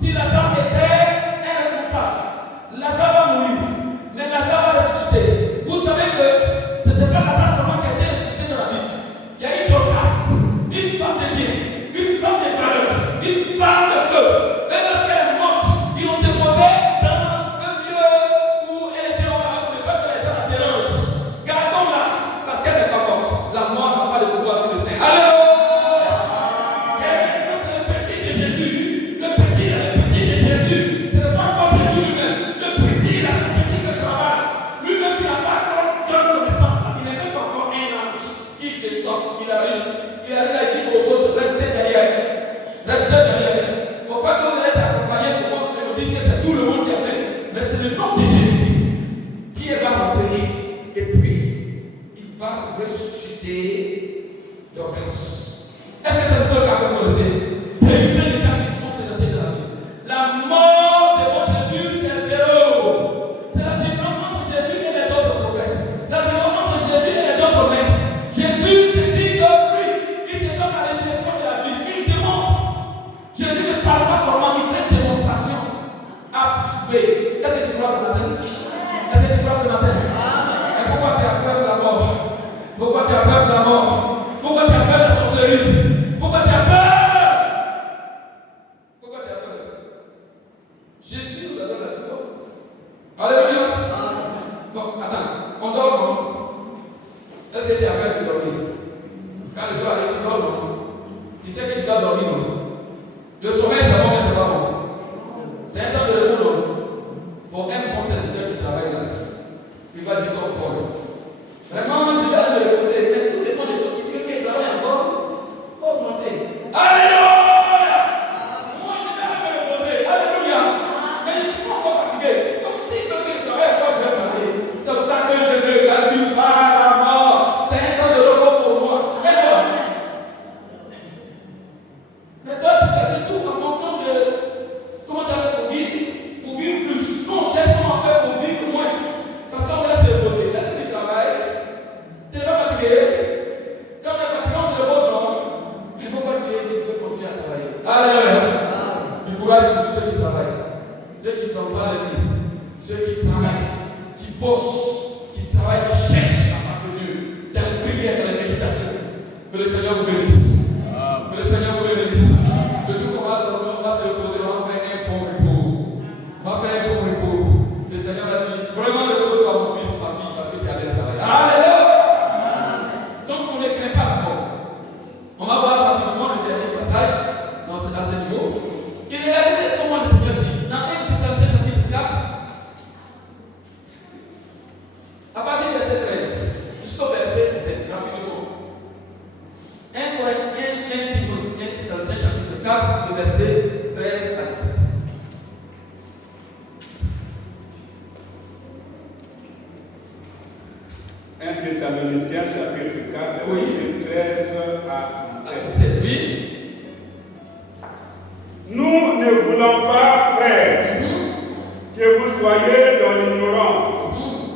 si Lazare était un responsable, Lazare va mourir, mais Lazare va ressusciter. Vous savez que ce n'était pas Lazare seulement qui a été ressuscité dans la Bible. Il y a eu Dorcas, une femme de bien, une femme de valeur, une femme de feu. Et lorsqu'elle est morte, ils l'ont déposée dans un lieu où elle était auparavant pour ne pas que les gens la dérangent. Gardons-la, parce qu'elle n'est pas morte. La mort n'a pas de pouvoir sur le sein. Alléluia! C'est le petit de Jésus. Le petit de Jésus. Ce n'est pas encore Jésus lui-même. Le petit, là, ce petit que travaille. Lui-même qui n'a pas encore grande connaissance. Il n'est même pas encore un ange. Il descend, il arrive à dire aux autres, restez derrière. Restez derrière. Faut pas que vous êtes accompagnés pour qu'on nous dise que c'est tout le monde qui a fait. Mais c'est le nom de Jésus-Christ qui va rentrer. Et puis, il va ressusciter Dorcas. Est-ce que c'est le seul cas que vous connaissez? Il y a eu plein de cas qui se sont présentés dans la Bible. La mort de votre Jésus, c'est zéro. C'est la différence entre Jésus et les autres prophètes. La différence entre Jésus et les autres maîtres. Jésus te dit que lui, il te donne la résurrection de la vie. Il te montre. Jésus ne parle pas seulement, il fait une démonstration. A plus B. Est-ce que tu crois ce matin? Est-ce que tu crois ce matin? Et pourquoi tu as peur de la mort? Pourquoi tu as peur de la mort? Pourquoi tu as peur de la sorcellerie? Pourquoi tu as peur? Pourquoi tu as peur? Jésus nous a donné la victoire. Alléluia. Bon, attends, on dort non? Est-ce que tu as peur de dormir? Quand le soir arrive, tu dors non? Tu sais que tu dois dormir non? Le sommeil c'est bon, mais c'est pas bon. C'est un temps de repos non? Pour un bon serviteur qui travaille là, il va dire comme Paul. Vraiment, je dois me reposer, mais tout dépend de toi. Si tu veux qu'il travaille encore, faut augmenter. Alléluia! Moi, je dois me reposer. Alléluia! Mais je ne suis pas encore fatigué. Donc, s'il veut qu'il travaille encore, je vais travailler. C'est pour ça que je ne calcule pas la mort. C'est un temps de repos pour moi. Et toi? Mais toi, tu calcules tout en fonction de comment tu as fait pour vivre plus. Non, on cherche comment faire pour vivre moins. Parce qu'on va se reposer. Est-ce que tu travailles? Tu n'es pas fatigué? Quand tu es fatigué, on se repose non? Mais pourquoi tu veux continuer à travailler? Alléluia! Du courage pour tous ceux qui travaillent. Ceux qui ne dorment pas la nuit. Ceux qui travaillent, qui bossent, qui travaillent, qui cherchent la face de Dieu. Dans les prières, dans les méditations. Que le Seigneur vous bénisse. Que le Seigneur vous bénisse. Le jour qu'on va dormir, on va se reposer, on va faire un bon repos. On va faire un bon repos. Le Seigneur a dit, vraiment repose-toi mon fils, ma fille, parce que tu as bien travaillé. Alléluia! Donc on ne craint pas la mort. On va voir rapidement le dernier passage à ce niveau. Et regardez comment le Seigneur dit, dans 1 Thessaloniciens chapitre 4, à partir du verset 13 jusqu'au verset 17, rapidement. 1 Thessaloniciens chapitre 4, le verset 13 à 17. 1 Thessaloniciens chapitre 4, Oui. verset 13 à 17. 17, oui. Nous ne voulons pas, frères, que vous soyez dans l'ignorance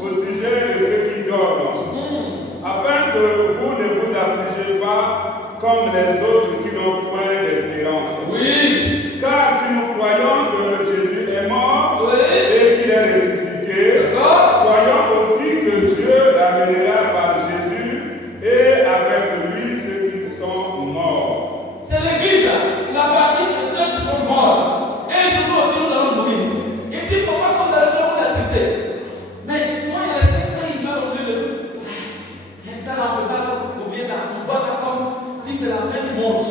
au sujet de ceux qui dorment, afin que vous ne vous affligez pas comme les autres qui n'ont point d'espérance. Oui. Car si nous croyons que Jésus est mort Oui. et qu'il est ressuscité, D'accord. croyons aussi que Dieu l'amènera par Jésus et avec lui ceux qui sont morts. C'est l'église, la partie de ceux qui sont morts. Et je nous aussi, nous allons mourir. Et puis, il ne faut pas qu'on ait le temps d'attrister. Mais souvent, il y a les secrets, ils veulent oublier le. Mais ça, là, on ne peut pas oublier ça. On voit ça comme si c'est la fin du monde.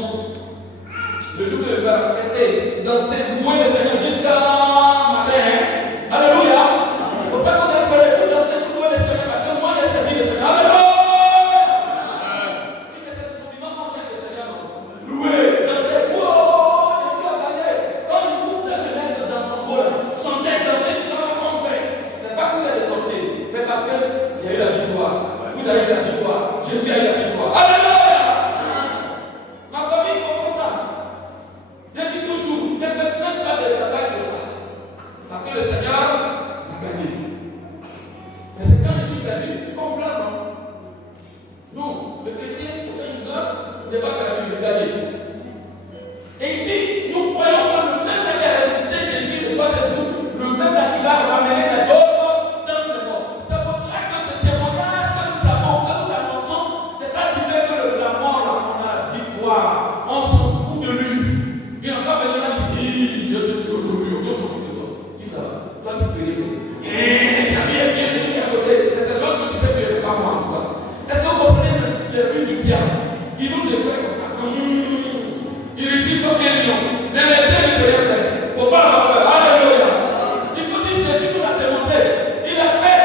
Le jour de la fête, dans cette louer le Seigneur jusqu'à matin. Alléluia. Il ne faut pas qu'on ait le dans cette louer le Seigneur parce que moi, j'ai saisi le Seigneur. Alléluia. Oui, mais c'est son vivant qu'on cherche le Seigneur. Louer dans cette louer. Quand une coupe de mettre dans ton bol, chanter, danser, tu n'as pas compris. Ce n'est pas pour les sorciers, mais parce qu'il y a eu la victoire. Vous avez eu la victoire. Jésus a eu la victoire. Alléluia. Ma famille comprend ça. Depuis toujours, ne faites même pas de n'est pas perdu, regardez. Et il dit, nous croyons que le même qui a ressuscité Jésus le troisième jour, le même qui va ramener les autres dans les morts. C'est pour cela que ce témoignage que nous avons, que nous annonçons, c'est ça qui fait que la mort, là, on a la victoire. On s'en fout de lui. Il est encore venu là, il dit, je te tue aujourd'hui, on s'en fout de toi. Dis là-bas, toi tu peux rire. Ta vie est bien sûr qui est à côté, mais c'est l'autre que tu peux tuer, pas moi. Est-ce que vous comprenez le but du diable? Il nous effraie comme ça. Il réussit comme un lion. Mais les deux ne peuvent rien faire. Il ne faut pas avoir peur. Alléluia. Il faut dire Jésus nous a démontré. Il a fait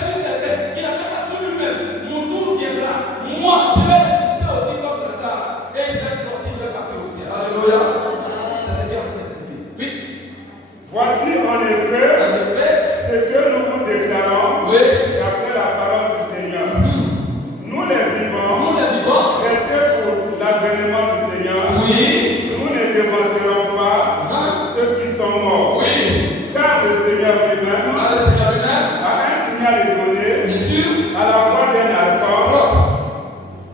sur quelqu'un. Il a fait ça sur lui-même. Mon tour viendra. Moi, je vais ressusciter aussi comme Lazare. Et je vais sortir, je vais partir au ciel. Alléluia. C'est ce qui a fait cette vie. Oui. Voici en effet ce que nous vous déclarons. Oui. D'après la parole du Seigneur. Nous les vivants, restez pour l'avènement du Seigneur. Oui. Nous ne dévocerons pas ceux qui sont morts. Oui. Car le Seigneur lui-même a un signal donné. Bien sûr. À la voix d'un archange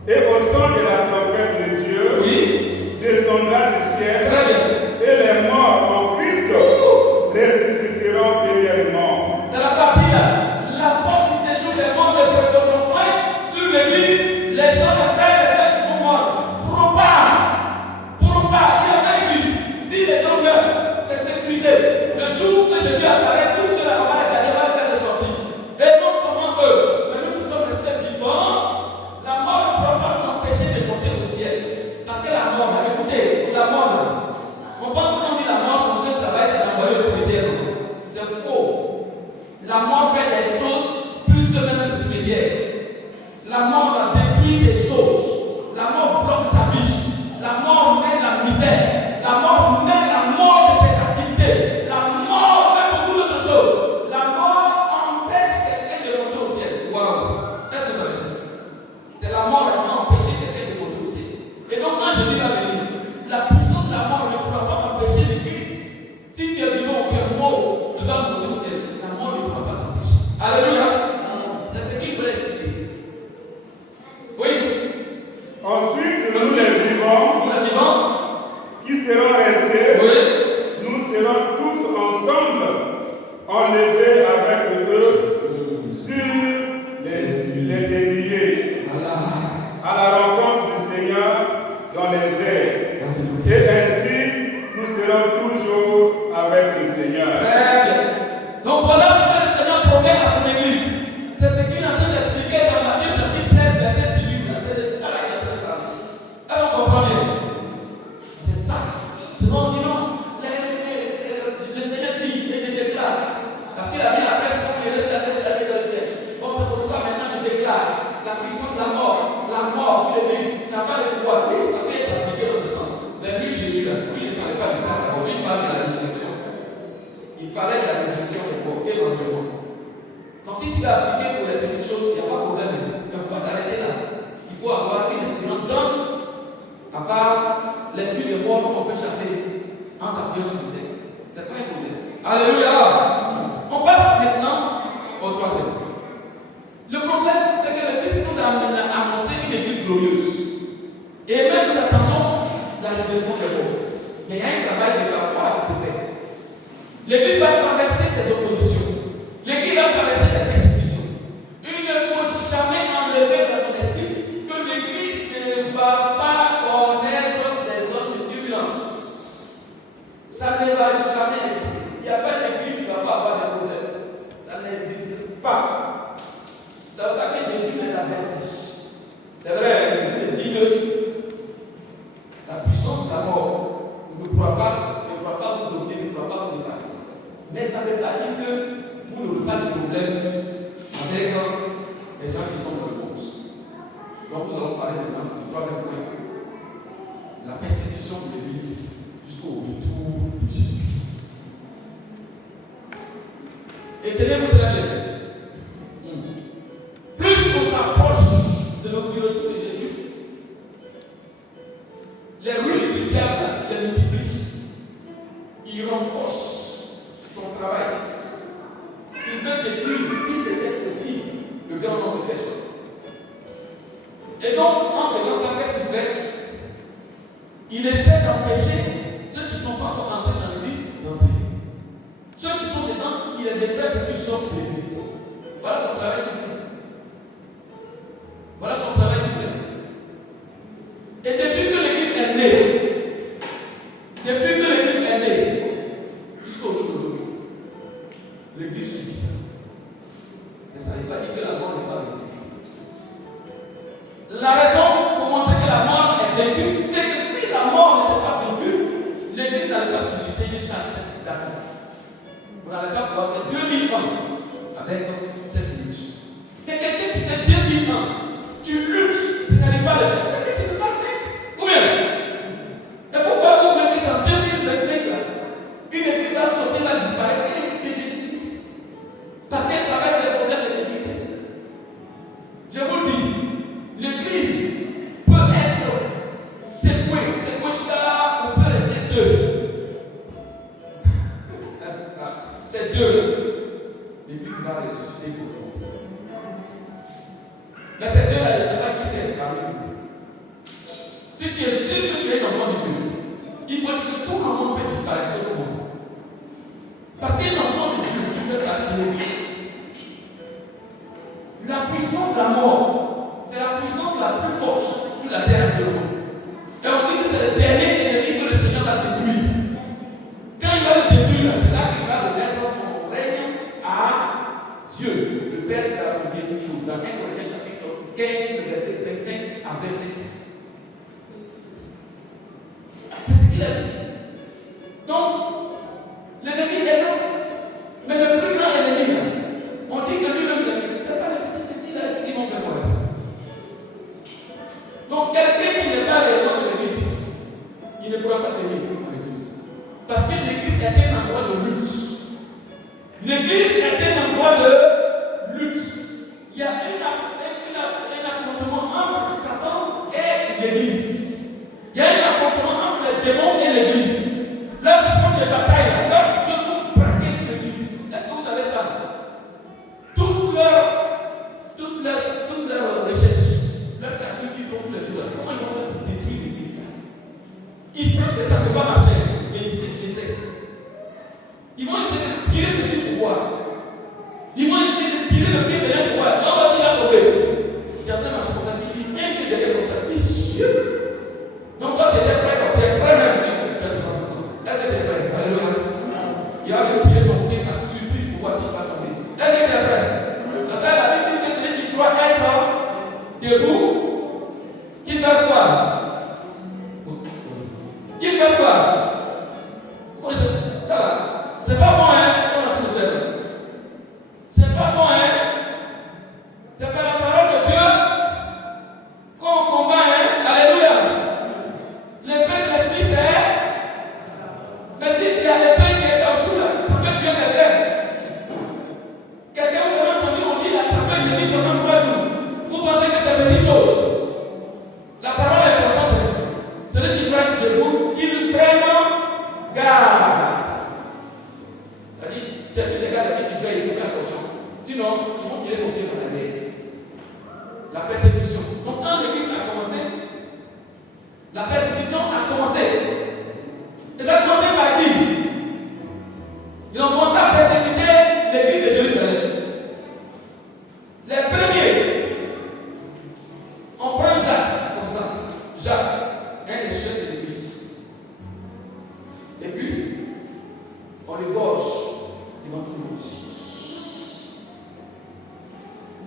et au son de la trompette de Dieu. Oui. Descendra du ciel. Très bien. Et les morts en Christ ressusciteront premièrement. C'est la partie là. La porte qui séjourne des morts ne peut pas sur l'église. Les gens, les frères et ceux qui sont morts. Pourront pas. Il y a une église. Si les gens meurent, c'est sécurisé. Le jour que Jésus apparaît, tous ceux-là, on va les garder, on va les faire de sortir. Et non seulement eux, mais nous qui sommes restés vivants, la mort ne pourra pas nous empêcher de monter au ciel. Parce que la mort, là, écoutez, la mort là, on pense que quand on dit la mort, son seul travail, c'est d'envoyer au cimetière. C'est faux. La mort fait des choses plus que même le cimetière. La mort a détruit des choses. La mort bloque ta vie. La mort met la misère. La mort met la mort de tes activités. La mort fait beaucoup d'autres choses. La mort empêche quelqu'un de monter au ciel. Waouh! Qu'est-ce que ça veut dire? C'est la mort qui va empêcher quelqu'un de monter au ciel. Et donc quand Jésus va venir, la puissance de la mort ne pourra pas m'empêcher de Christ. Si tu es vivant ou tu es mort, tu vas monter au ciel. La mort ne pourra pas t'empêcher. Alléluia! C'est ce qu'il voulait expliquer. Oui. Ensuite, nous les vivants, qui seront restés, nous serons tous ensemble enlevés avec eux sur les déliés à la rencontre du Seigneur dans les airs. Et ainsi, nous serons toujours avec le Seigneur. Donc voilà ce que le Seigneur promet à son église. C'est ce qu'il est en train d'expliquer dans Matthieu chapitre 16, verset 18. C'est de ça qu'il est en train de parler. Est-ce qu'on comprend bien? C'est ça. Sinon on dit non, le Seigneur dit, et je déclare. Parce qu'il a dit après, c'est comme il reste la tête dans le ciel. Bon, c'est pour ça maintenant je déclare la puissance de la mort sur l'église. Tu n'as pas le pouvoir. Oui, ça peut être appliqué dans ce sens. Mais lui, Jésus, là, lui, il ne parlait pas de ça. Lui, il parle de la résurrection. Il parlait de la résurrection des morts et l'enlèvement. Donc si tu l'as appliqué pour les petites choses, il n'y a pas de problème. Il ne faut pas t'arrêter là. Il faut avoir une espérance d'homme. À part l'esprit de mort qu'on peut chasser en s'appuyant sur ce texte. C'est pas un problème. Alléluia. On passe maintenant au troisième. Le problème, c'est que le Christ nous a annoncé une église glorieuse. Et même nous attendons la résurrection des morts. Mais il y a un travail de la foi qui se fait. L'église va traverser des oppositions. L'église va traverser des persécutions. Il ne faut jamais enlever dans son esprit que l'église ne va pas connaître des zones de turbulence. Ça ne va jamais exister. Il n'y a pas d'église qui ne va pas avoir des problèmes. Ça n'existe pas. C'est pour ça que Jésus les avertit. C'est vrai, il dit que la puissance de la mort ne pourra pas vous dominer, ne pourra pas vous effacer. Mais ça ne veut pas dire que vous n'aurez pas de problème avec les gens qui sont dans le monde. Donc nous allons parler maintenant du troisième point. Et depuis que l'église est née, jusqu'au jour d'aujourd'hui, l'église subit ça. Mais ça ne veut pas dire que la mort n'est pas vaincue. La raison pour montrer que la mort est vaincue, c'est que si la mort n'était pas vaincue, l'église n'allait pas subsister jusqu'à cette date. Vous n'allez pas pouvoir faire 2000 ans avec cette église. Et quelqu'un qui fait 2000 ans, tu luttes, tu n'arrives pas à le faire. C'est que tu ne peux pas le faire. Ou bien, et pourquoi vous mettez ça en 2025 là? Une église va sortir, va disparaître, une église de Jésus-Christ. Parce qu'elle traverse des problèmes de difficulté. Je vous dis, l'église peut être secouée jusqu'à on peut rester deux. C'est deux. L'église va ressusciter pour le monde. Mais ces deux-là, je ne sais pas qui c'est parmi nous. Si tu es sûr que tu es un enfant de Dieu, il faut dire que tout le monde peut disparaître sur le monde. Parce qu'un enfant de Dieu qui fait partie de l'église, la puissance de la mort, c'est la puissance la plus forte sur la terre actuellement. Et on dit que c'est le dernier ennemi que le Seigneur va détruire. Quand il va le détruire, c'est là qu'il va remettre son règne à Dieu, le Père qui a revenu toujours. Dans 1 Corinthiens chapitre 15, verset 25 à 26. C'est ce qu'il a dit. Donc, l'ennemi est là. Mais le plus grand ennemi, là, on dit que lui-même, c'est pas les petits là qui vont faire quoi ça. Donc, quelqu'un qui n'est pas réellement de l'église, il ne pourra pas tenir à l'église. Parce que l'église est un endroit de lutte. L'église est un endroit de lutte. Il y a un affrontement entre Satan et l'église. Il y a un affrontement entre les démons et l'église. Là, ce sont des batailles. Là, ce sont braqués sur l'église. Est-ce que vous savez ça? Toutes leurs recherches, leurs calculs qu'ils font tous les jours, comment ils vont faire pour détruire l'église? Ils savent que ça ne peut pas marcher, mais ils essaient. Ils vont essayer de tirer dessus pour voir. Ils vont essayer de tirer le pied de l'un pour voir. On va s'y la tomber. J'ai entendu marcher comme ça, il dit un pied derrière comme ça. Donc toi, tu étais prêt, quand tu es prêt même. Est-ce que tu es prêt? Alléluia. Il va me tirer ton pied à surprise pour voir s'il va tomber. Est-ce que tu es prêt? Parce que la Bible dit que celui qui doit être debout, qu'il fasse quoi? Qu'il fasse quoi? Ça va. C'est pas bon, hein, ce qu'on a pu le faire. C'est pas bon, hein. C'est pas la parole de Dieu qu'on combat, hein. Alléluia. L'épée de l'esprit, c'est. Mais si tu as l'épée qui est en dessous, là, ça peut tuer quelqu'un. Quelqu'un vous a entendu, on dit, il a attrapé Jésus pendant 3 jours. Vous pensez que c'est une petite chose? La parole est importante. Celui qui doit être debout, qu'il prenne garde. C'est-à-dire, tu es sur les gars qui payent, ils ont fait attention. Sinon, ils vont tirer ton pied dans la guerre. La persécution. Donc, quand l'église a commencé, la persécution a commencé. Et ça a commencé par qui? Ils ont commencé à persécuter l'église de Jérusalem. Les premiers, on prend Jacques comme ça. Jacques, un des chefs de l'église. Et puis, on l'égorge devant tout le monde.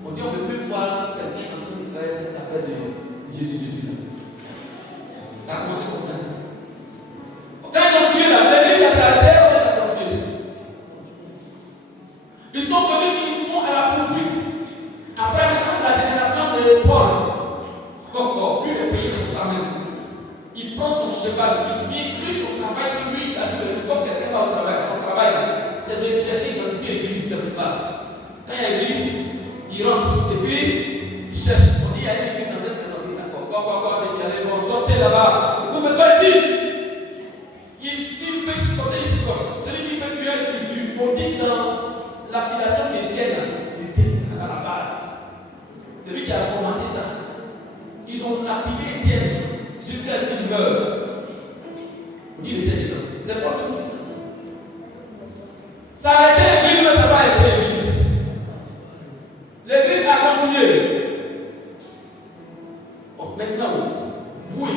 On dit on ne peut plus voir quelqu'un en train de faire cette affaire de Jésus. Ça a commencé comme ça. Quand ils ont tué la l'église a s'arrêté, on laisse ça continuer. Ils sont venus, ils sont à la poursuite. Après, maintenant, c'est la génération de Paul. Lui, il est payé pour ça même. Il prend son cheval, il vient, lui, son travail, lui, il a dit, comme quelqu'un va au travail, son travail, c'est de chercher, identifier l'église quelque part. Quand il y a l'église, il rentre, et puis, il cherche. On dit, il y a une église dans cette maison, il dit, d'accord, quoi, c'est qu'il y a des bons, sortez là-bas, vous faites pas ici. Ici, il peut supporter les chicotes. Celui qui peut tuer, il tue. On dit dans lapidation chrétienne, il était à la base. C'est lui qui a formaté ça. Ils ont lapidé Étienne jusqu'à ce qu'il meure. Il était dedans. C'est pas tout. Ça a été l'église, mais ça n'a pas été l'église. L'église a continué. Bon, maintenant, vous et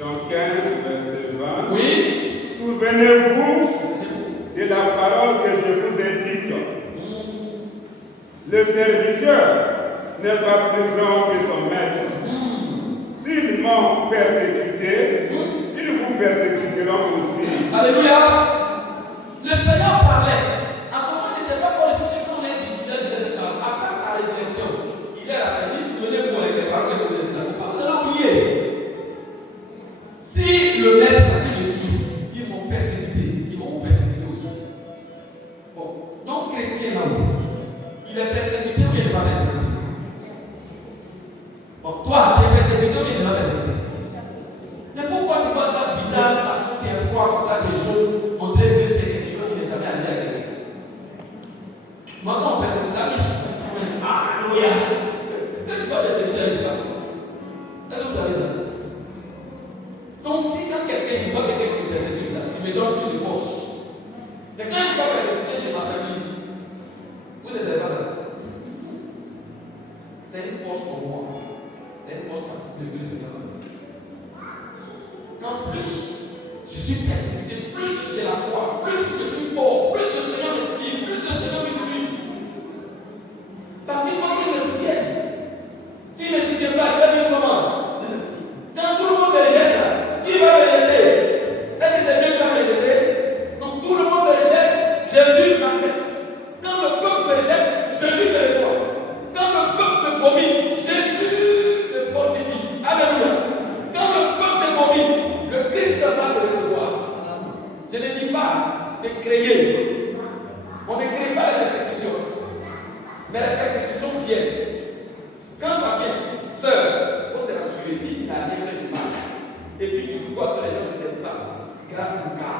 Jean 15, verset 20. Oui. Souvenez-vous de la parole que je vous ai dite. Le serviteur n'est pas plus grand que son maître. S'ils m'ont persécuté, ils vous persécuteront aussi. Alléluia. Le Seigneur parlait. À ce moment, il n'était pas encore ressuscité quand on est individuel de cette heure. Après la résurrection, il est à la liste, souvenez-vous avec les paroles que vous avez dit. Vous avez oublié. Si le maître a dit ici, ils vont persécuter. Ils vont vous persécuter aussi. Bon, non chrétien là, il est persécuté ou il n'est pas persécuté? Bon, toi, tu es persécuté ou il n'est pas persécuté? Mais pourquoi tu vois ça bizarre parce que tu es froid comme ça, tu es chaud, on dirait que c'est quelque chose qui n'est jamais allé à quelqu'un. Moi, quand on persécute ça, on dit Alléluia. Qu'est-ce que tu vas persécuter, je sais pas. Est-ce que vous savez ça? Donc, si quand quelqu'un, tu vois quelqu'un qui me persécute, là, tu me donnes plus de force. Mais quand je vais persécuter, j'ai ma famille. Vous ne savez pas ça? C'est une force pour moi. C'est une force particulière que le Seigneur m'a donné. Quand plus je suis persécuté, plus j'ai la foi, plus je suis fort, plus le Seigneur m'estime, plus le Seigneur m'utilise. Parce qu'il faut qu'il me soutienne. S'il ne me soutient pas, il va dire comment? Quand tout le monde me rejette, qui va me aider? Est-ce que c'est Dieu qui va me aider? Donc tout le monde me rejette, Jésus m'accepte. Quand le peuple me rejette, Jésus me reçoit. Quand le peuple me vomit, Jésus me fortifie. Alléluia. Quand le peuple me vomit, le Christ va te recevoir. Je ne dis pas de créer. On ne crée pas les persécutions. Mais les persécutions viennent. Quand ça vient, sœur, on te rassurer, il n'a rien fait de mal. Et puis tu vois que les gens ne t'aiment pas. Garde ton cas.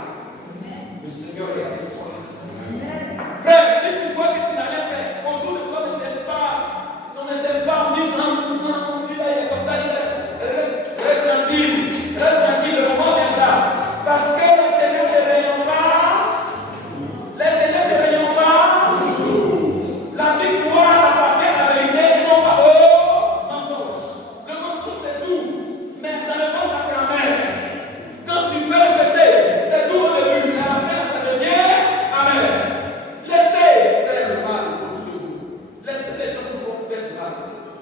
Le Seigneur est avec toi. Frère, si tu vois que tu n'as rien fait, autour de toi ne t'aime pas. On ne t'aime pas, on dit non, il est comme ça, reste tranquille, le moment viendra. Parce que les ténèbres ne rayonnent pas, la victoire appartient à la vérité et non pas au mensonge. Le mensonge c'est tout, mais dans le monde c'est amen. Quand tu fais le péché, c'est tout au début, mais à la fin ça devient amen. Laissez faire le mal autour de vous. Laissez les gens qui vont faire du mal.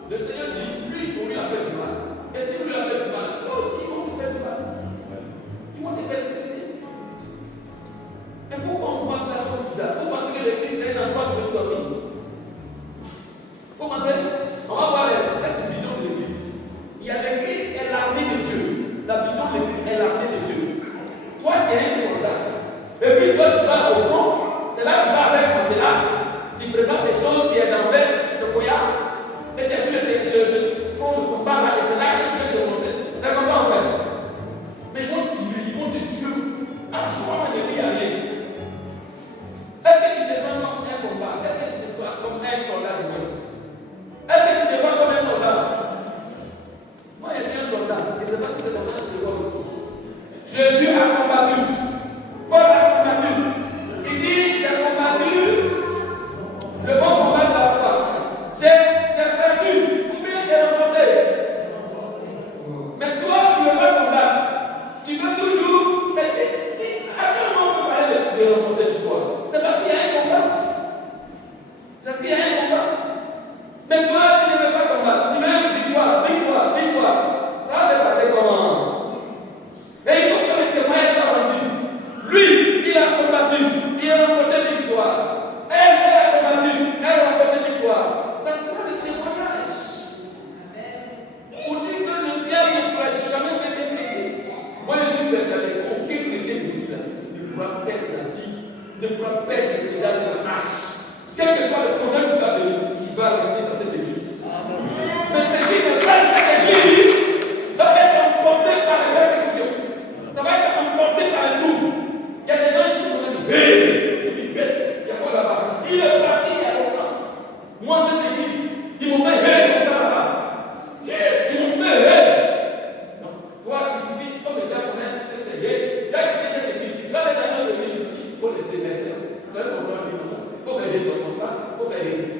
Le Seigneur dit, lui, on lui a fait du mal. Et si lui a fait du mal, toi aussi, ils vont te faire du mal. Ils vont te persécuter. Mais pourquoi on voit ça comme bizarre? Vous pensez que l'église c'est un endroit de dormir? Vous pensez? On va voir cette vision de l'église. Il y a l'église et l'armée de Dieu. La vision de l'église est l'armée de Dieu. Toi qui es un soldat. Et puis toi tu vas au front. C'est là que tu vas avec Mandela. Tu prépares des choses, tu es dans Vest, Sequoia. Et tu es sur le front de combat là. Et c'est là que tu vais te monter. C'est comme ça en fait. Mais ils vont te tuer, ils vont te tuer. À ce moment, il n'y a rien. Est-ce que tu descends comme un combat? Est-ce que tu descends comme un soldat de l'Ouest? Est-ce que tu te vois comme un soldat? Moi, je suis un soldat. Et c'est parce que c'est comme ça que je te vois aussi. Jésus a combattu. Paul a combattu. Il dit, j'ai combattu le bon combat de la foi. J'ai perdu. Ou bien j'ai remporté. Mais toi, tu ne veux pas combattre. Tu veux toujours. Mais si, à quel moment on peut parler de remporter du toi? C'est parce qu'il y a un combat. Parce qu'il y a un combat. Mais toi, tu ne veux pas combattre. Tu veux victoire. Ça va se passer comment? Et il faut que le témoignage soit rendu. Lui, il a combattu. Il a remporté une victoire. Elle a combattu. Elle a remporté une victoire. Ça sera le témoignage. Pour dire que le diable ne pourra jamais faire des chrétiens. Moi, je suis persuadé qu'aucun chrétien ici ne pourra perdre la vie, ne pourra perdre le pédale de la marche. Quel que soit le problème qui va venir, qui va rester dans cette église. Mais ce qui ne pas dans cette église va être emporté par la persécution. Ça va être emporté par le tout. Il y a des gens qui vont dire il y a quoi là-bas? Il est parti il y a longtemps. Moi, cette église, ils m'ont fait comme ça là-bas. Ils m'ont fait non, toi, il suffit, comme les gars connaissent, que c'est gay. J'ai quitté cette église. Il va aller dans une autre église. Il faut laisser les choses. Vous allez comprendre, il faut faire des enfants là, il faut faire des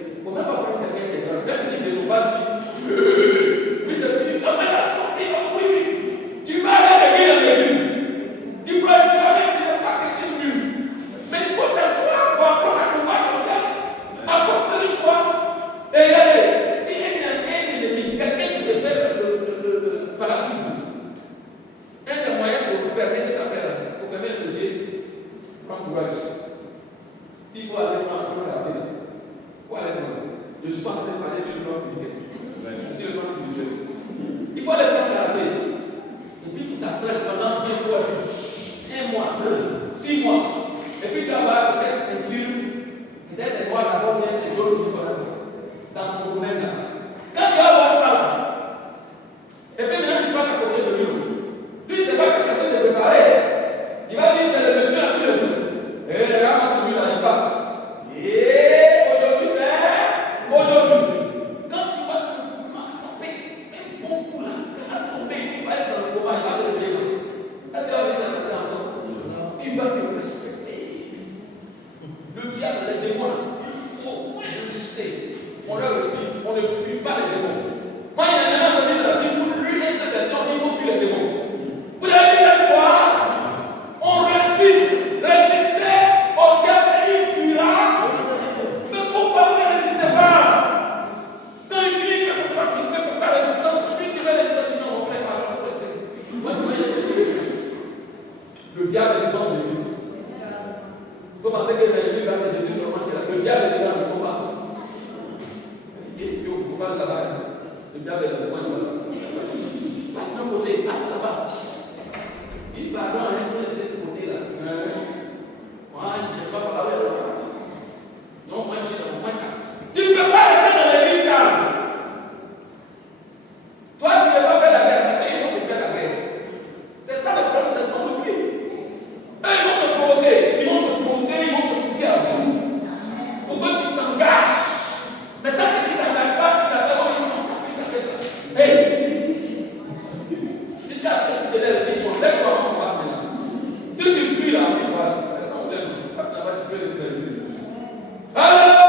passe d'un côté, il passe là-bas. Il dit, pardon, il faut laisser ce côté-là. Moi, je ne sais pas parler là. Non, moi, je suis dans mon coin. Tu ne peux pas rester dans l'église calme. Toi, tu ne peux pas faire la guerre, mais ils vont te faire la guerre. C'est ça le problème, c'est son oubli. Eux, ils vont te provoquer, ils vont te pousser à bout. Pour que tu t'engages. Mais tant que tu ne t'engages pas, tu vas savoir qu'ils vont taper sa tête là. Hey! Jusqu'à ce que tu te laisses vite, lève-toi, on va maintenant. Si tu fuis là, on va. Est-ce qu'on lève? Là-bas, tu peux rester. Alléluia!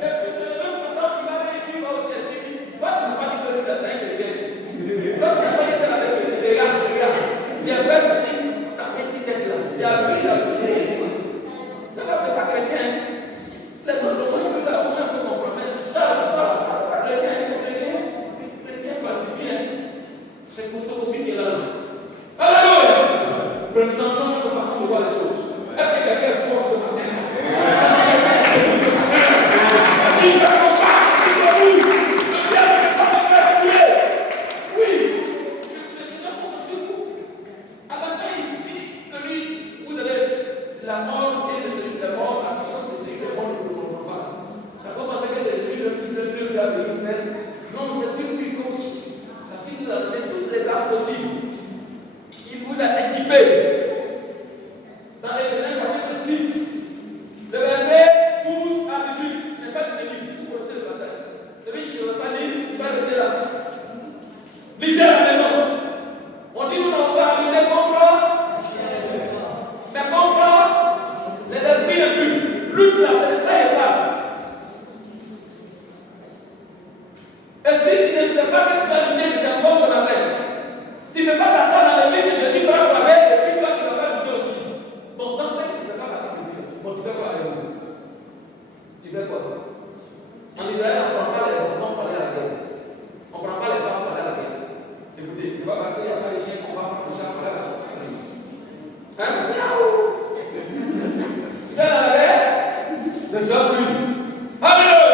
Et puis c'est le même Satan qui va venir, il va aussi être dit, toi, tu n'as pas dit que tu as 5 quelqu'un. Toi, tu n'as pas dit ça, regarde. J'ai fait ta petite tête là. J'ai appris la fille. Ça va, c'est pas chrétien. Les autres, on peut comprendre. Ça, c'est pas chrétien, c'est chrétien. Chrétien falsifié. C'est photocopie qui est là. Alléluia! Prenons ensemble de façon de voir les choses. Est-ce que quelqu'un est fort ce matin? Si je ne comprends pas, si je bouge, le diable ne peut pas me faire oublier. Oui, le Seigneur compte sur vous. Alors quand il dit que lui, vous avez la mort et le Seigneur de la mort, la puissance du Seigneur, on ne le comprend pas. D'accord, parce que c'est lui le gars de l'univers. Non, c'est celui qui coach. Parce qu'il nous a donné toutes les armes possibles. Il vous a équipé. Dans Éphésiens chapitre 6, le verset 12 à 18. Je n'ai pas de livre, vous connaissez le passage. Celui qui ne veut pas lire, il va rester là. Lisez à la maison. On dit nous n'avons pas lutter contre, mais contre les esprits impurs. Lutte là, c'est ça et là. Et si tu ne sais pas que tu vas lutter, je t'informe ce matin. Tu ne fais pas ça dans l'église, je dis bras croisés, et puis toi tu ne vas pas lutter aussi. Donc dans ce que tu ne fais pas la lutter. Bon, tu fais quoi avec nous? Tu fais quoi? En Israël, on ne prend pas les enfants pour aller à la guerre. On ne prend pas les femmes pour aller à la guerre. Écoutez, c'est pas parce qu'il n'y a pas les chiens qu'on va prendre les chats pour aller à la chasse. Hein? Tu vas à la guerre? Le job, oui. Alléluia!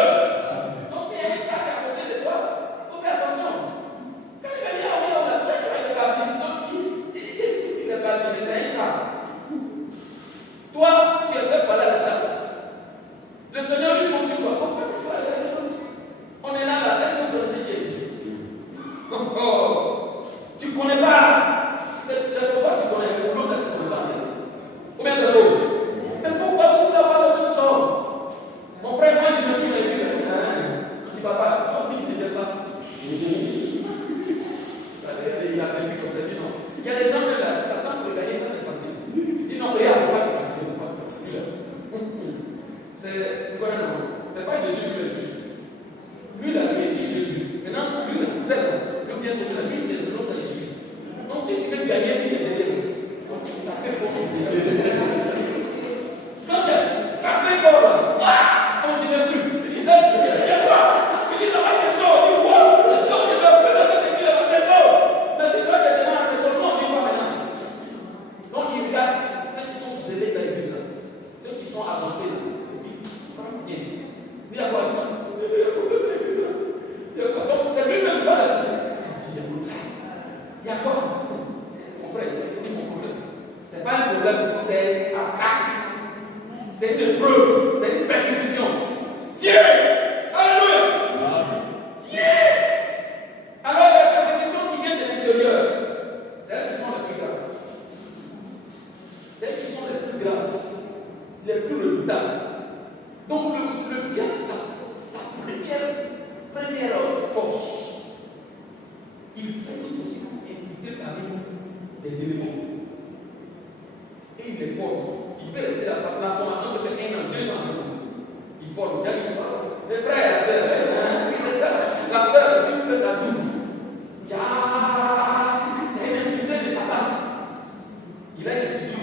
Donc s'il y a un chat à côté de toi, il faut faire attention. Quand il va dire, oui, on a check le gardien. Non, il n'est pas dit, mais c'est un chat. Toi, tu es fait pour aller à la chasse. Le Seigneur lui compte sur toi. Pourquoi tu vas aller à la chasse? On est là, est-ce que vous connaissez? Tu ne connais pas. C'est pourquoi tu connais le boulot, tu ne connais pas. Ou bien c'est faux? Mais pourquoi vous n'avez pas le même sort? Mon frère, moi je me dis, on dit papa, moi aussi je ne vais pas. Il a même dit comme tu as dit non. Il y a des gens qui là, Satan pour gagner, ça c'est facile. Il dit non, regarde, pourquoi tu vas c'est quoi non? C'est pas Jésus qui l'a Jésus. Lui là, il est sur Jésus. Maintenant, lui là, c'est là. Lui bien sûr, lui c'est l'autre qui est sur. Donc si tu veux gagner, lui qui est derrière. Donc tu tapes fort sur le quand tu tapes fort là, on ne dirait plus. Il dit, il y a quoi? Il dit, là-bas c'est chaud. Il dit, wow! Donc je vais plus dans cette église, là-bas c'est chaud. Mais c'est toi qui es devant, c'est chaud. Non, on dit quoi maintenant? Donc il regarde ceux qui sont zélés dans l'église là. Ceux qui sont avancés là. Bien. Il y a quoi? Donc c'est lui-même pas la personne. Il y a quoi? Mon frère, il mon problème. C'est pas un problème, c'est un acte. C'est une preuve, c'est une persécution. Tiens! Alléluia! Tiens! Alors les persécutions qui viennent de l'intérieur, c'est elles qui sont les plus graves. C'est elles qui sont les plus graves, les plus redoutables. Donc le diable, sa première force, il fait tout aussi pour éviter parmi nous des éléments. Et il est fort. Il peut laisser l'information de faire 1 an, 2 ans. Il faut le gagner. Les frères, la sœur, la sœur, il fait la tout. C'est une invité de Satan. Il a étudié.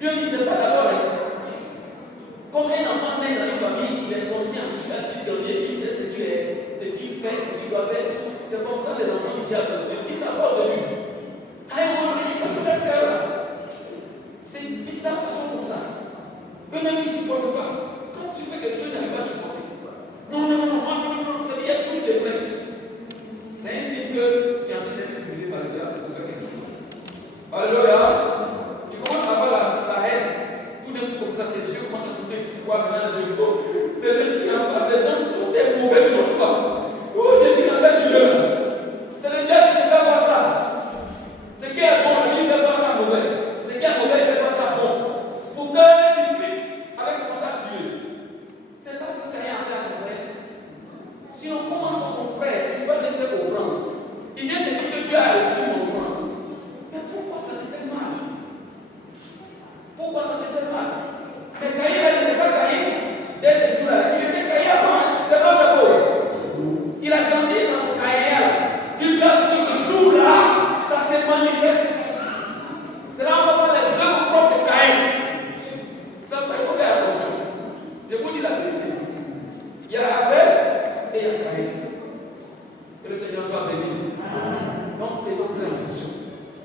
Lui, on dit, c'est pas d'abord. Comme un enfant naît dans une famille, il est conscient. Il a ce qu'il sait ce qu'il fait, ce qu'il doit faire. C'est comme ça les enfants du diable. Ils savent pas de lui. À un moment donné, il peut faire cœur là. C'est bizarre de façon comme ça. Eux-mêmes, ils ne supportent pas. Quand il fait quelque chose, il n'arrive pas à supporter. Non. C'est-à-dire qu'il y a plus de plaintes.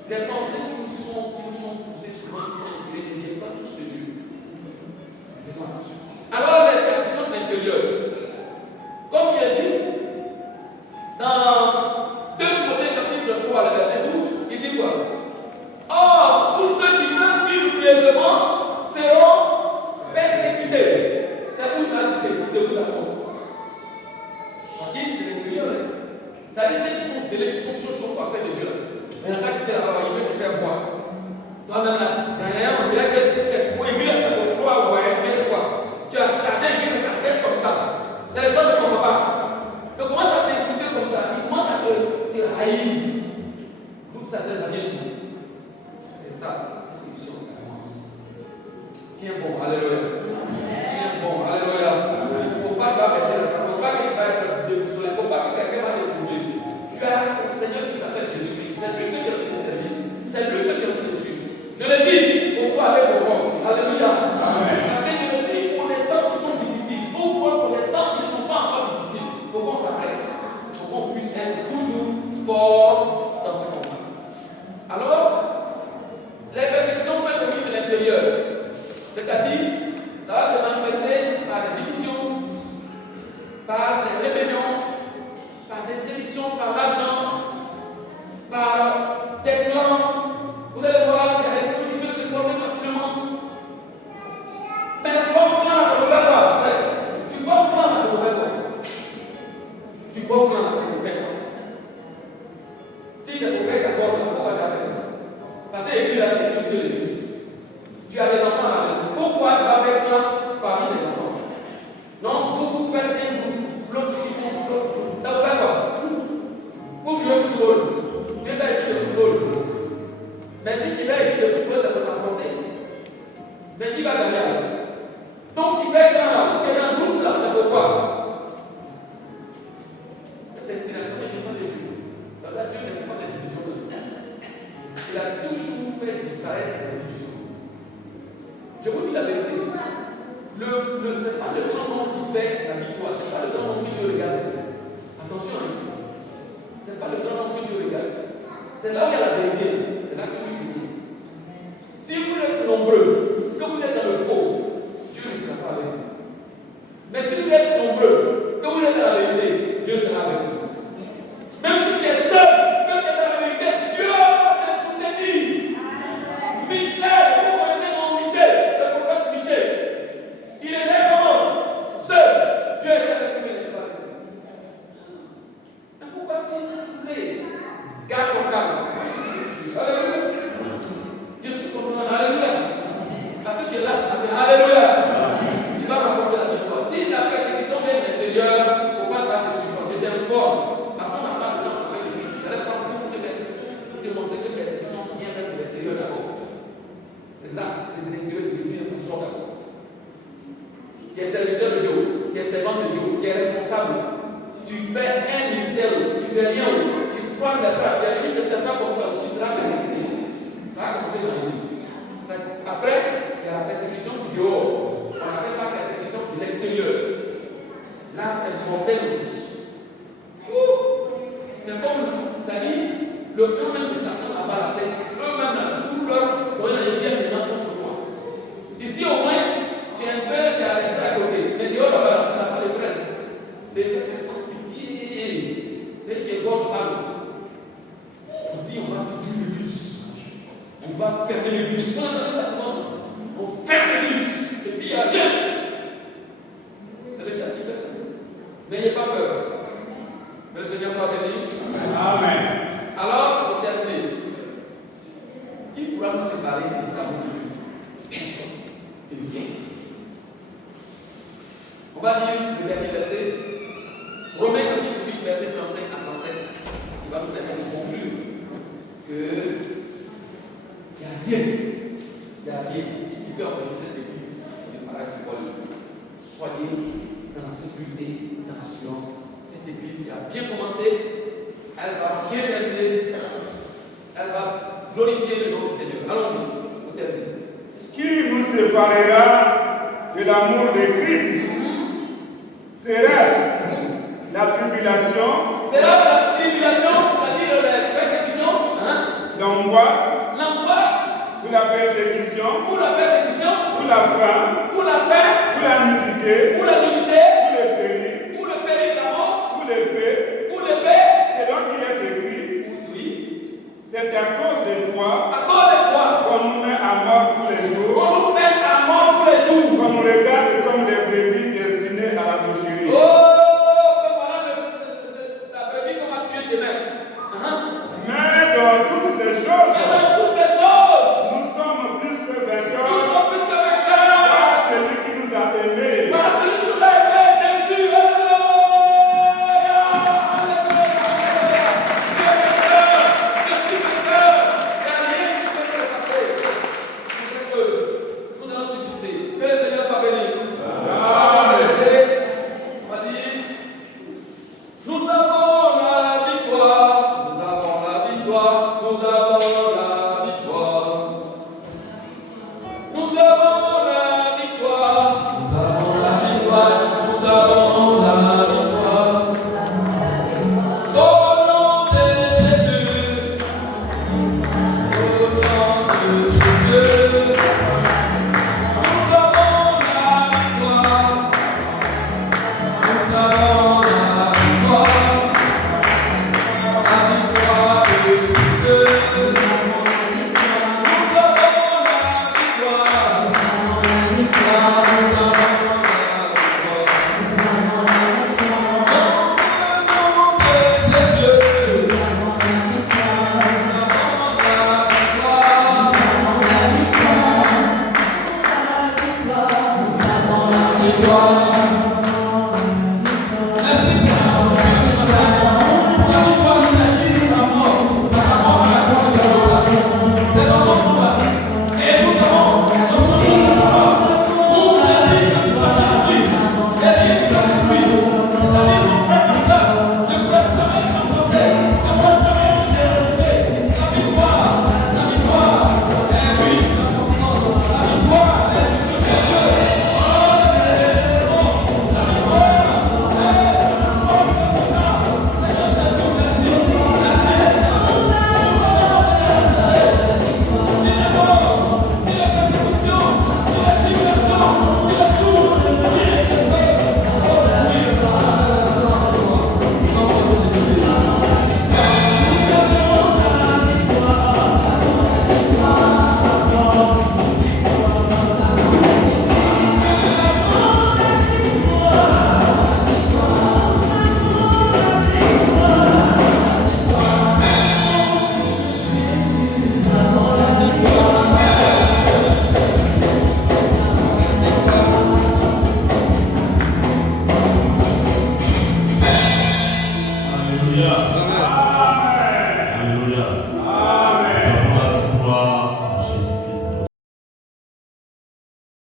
les pensées qui nous sont poussées souvent, qui sont inspirées, ne viennent pas tous de Dieu. Faisons attention. Alors, les perceptions intérieures, comme il est dit, dans 2 Timothée chapitre 3, le verset 12, il dit quoi? Or, tous ceux qui veulent vivre pieusement seront persécutés. C'est où ça dit de vous apprendre? On dit c'est l'intérieur. Ça dit ceux qui sont zélés, qui sont chauds pour faire de Dieu. Mais quand tu es là-bas, il veut se faire boire. Toi-même là, on dirait que c'est pour écrire, c'est pour toi, ouais, mais c'est quoi? Tu as chargé une sa tête comme ça. C'est les choses que tu ne comprends pas. Donc commence à t'insulter comme ça. Il commence à te haïr. Tout ça, c'est la vie. C'est ça. C'est une chose, ça commence. Tiens bon, alléluia. Tiens bon, alléluia. Il ne faut pas que tu vas baisser le temps. Il ne faut pas que tu vas être déboussolé. Il ne faut pas que quelqu'un va te troubler. Tu as un Seigneur qui s'appelle Jésus-Christ. C'est lui que tu as de servir. C'est lui que tu as de suivre. Je le dis, pourquoi aller au roi aussi? Alléluia. Amen. Parce que je le dis pour les temps qui sont difficiles. Pourquoi pour les temps qui ne sont pas encore difficiles? Pour qu'on s'arrête. Pour qu'on puisse être toujours fort dans ce combat. Alors, les persécutions peuvent venir de l'intérieur. C'est-à-dire, ça va se manifester par des divisions, par des rébellions, par des sélections, par l'argent, par des plans. Vous allez voir qu'il y a des trucs qui peuvent se former facilement. Mais votre plan, ça ne veut pas voir. Tu vois le plan, ça ne veut pas voir. Tu vois le plan, ça ne veut pas voir. Si c'est pour faire d'abord, pourquoi tu as fait? Parce que l'église, là, c'est une seule église. Tu as des enfants à la maison. Pourquoi tu vas faire plan parmi les enfants? Non, vous faites un groupe, l'autre ici, l'autre. Ça ne veut pas voir. Vous jouez au football. Dieu t'a dit le football. Mais si tu vas écrire le football, ça peut s'affronter. Mais qui va gagner? Donc, il va être là. C'est un groupe là, c'est pourquoi? Cette inspiration n'est pas de Dieu. Parce que Dieu n'aime pas les divisions de l'Église. Il a toujours fait disparaître les divisions. Je vous dis la vérité. Ce n'est pas le grand nombre qui fait la victoire, ce n'est pas le grand nombre qui Dieu regarde. Attention, ce n'est pas le grand nombre qui Dieu regarde. C'est là où il y a la vérité. C'est là que lui se dit. Si vous êtes nombreux, que vous êtes dans le faux, Dieu ne sera pas avec vous. Mais si vous êtes nombreux, que vous êtes dans la vérité, Dieu sera avec vous. Même si tu es seul, que tu es dans la vérité, Dieu va te soutenir. Michel, vous connaissez mon Michel, le prophète Michel. Il était comment? Seul. Dieu était avec lui, il n'était pas avec lui. Mais pourquoi tu es? Garde ton calme. Alléluia. Je suis content. Alléluia. Parce que tu es là ce matin. Alléluia. Tu vas rapporter la victoire. Si la persécution vient de l'intérieur, il ne faut pas ça te supporter d'un corps. Parce qu'on n'a pas de temps pour faire des trucs. Il y a pas beaucoup de versets pour te montrer que la persécution vient de l'intérieur d'abord. C'est là, c'est de l'intérieur de l'Église, ça sort d'abord. Tu es serviteur de Dieu, tu es servant de Dieu, tu es responsable. Tu fais un ministère, tu fais rien, tu prends la trace, tu as dit que tu as comme ça, tu seras persécuté. Ça a commencé dans l'Église. Après, il y a la persécution du dehors. On appelle ça la persécution de l'extérieur. Là, c'est mortel aussi. C'est comme, ça dit, le camp même de Satan là-bas, c'est eux-mêmes, tout leur moyen de dire maintenant contre toi. Ici, au moins, tu es un peu, tu as les frères à côté. Mais dehors là-bas, tu n'as pas les frères. Mais ça, c'est sans pitié. C'est qui est gauche là. On dit, on va tout l'église. On va fermer l'église. On a ça souvent. On ferme l'église. Et puis, il n'y a rien. C'est le gars qui fait ça. N'ayez pas peur. Que le Seigneur soit béni. Amen. Alors, pour terminer, qui pourra nous séparer de cet amour de Christ? Personne. Et rien. On va lire le dernier verset. Romains chapitre 8, verset 35 à 37. Il va nous permettre de conclure que il n'y a rien qui peut empêcher cette église de paraître pour le jour. Soyez dans la sécurité, dans l'assurance. Cette église qui a bien commencé, elle va bien terminer, elle va glorifier le nom du Seigneur. Allons-y, au termine. Qui nous séparera de l'amour de Christ? Serait-ce la tribulation, c'est-à-dire la persécution, l'angoisse, l'angoisse, ou la persécution, ou la persécution, ou la faim, ou la faim, ou la nudité, ou la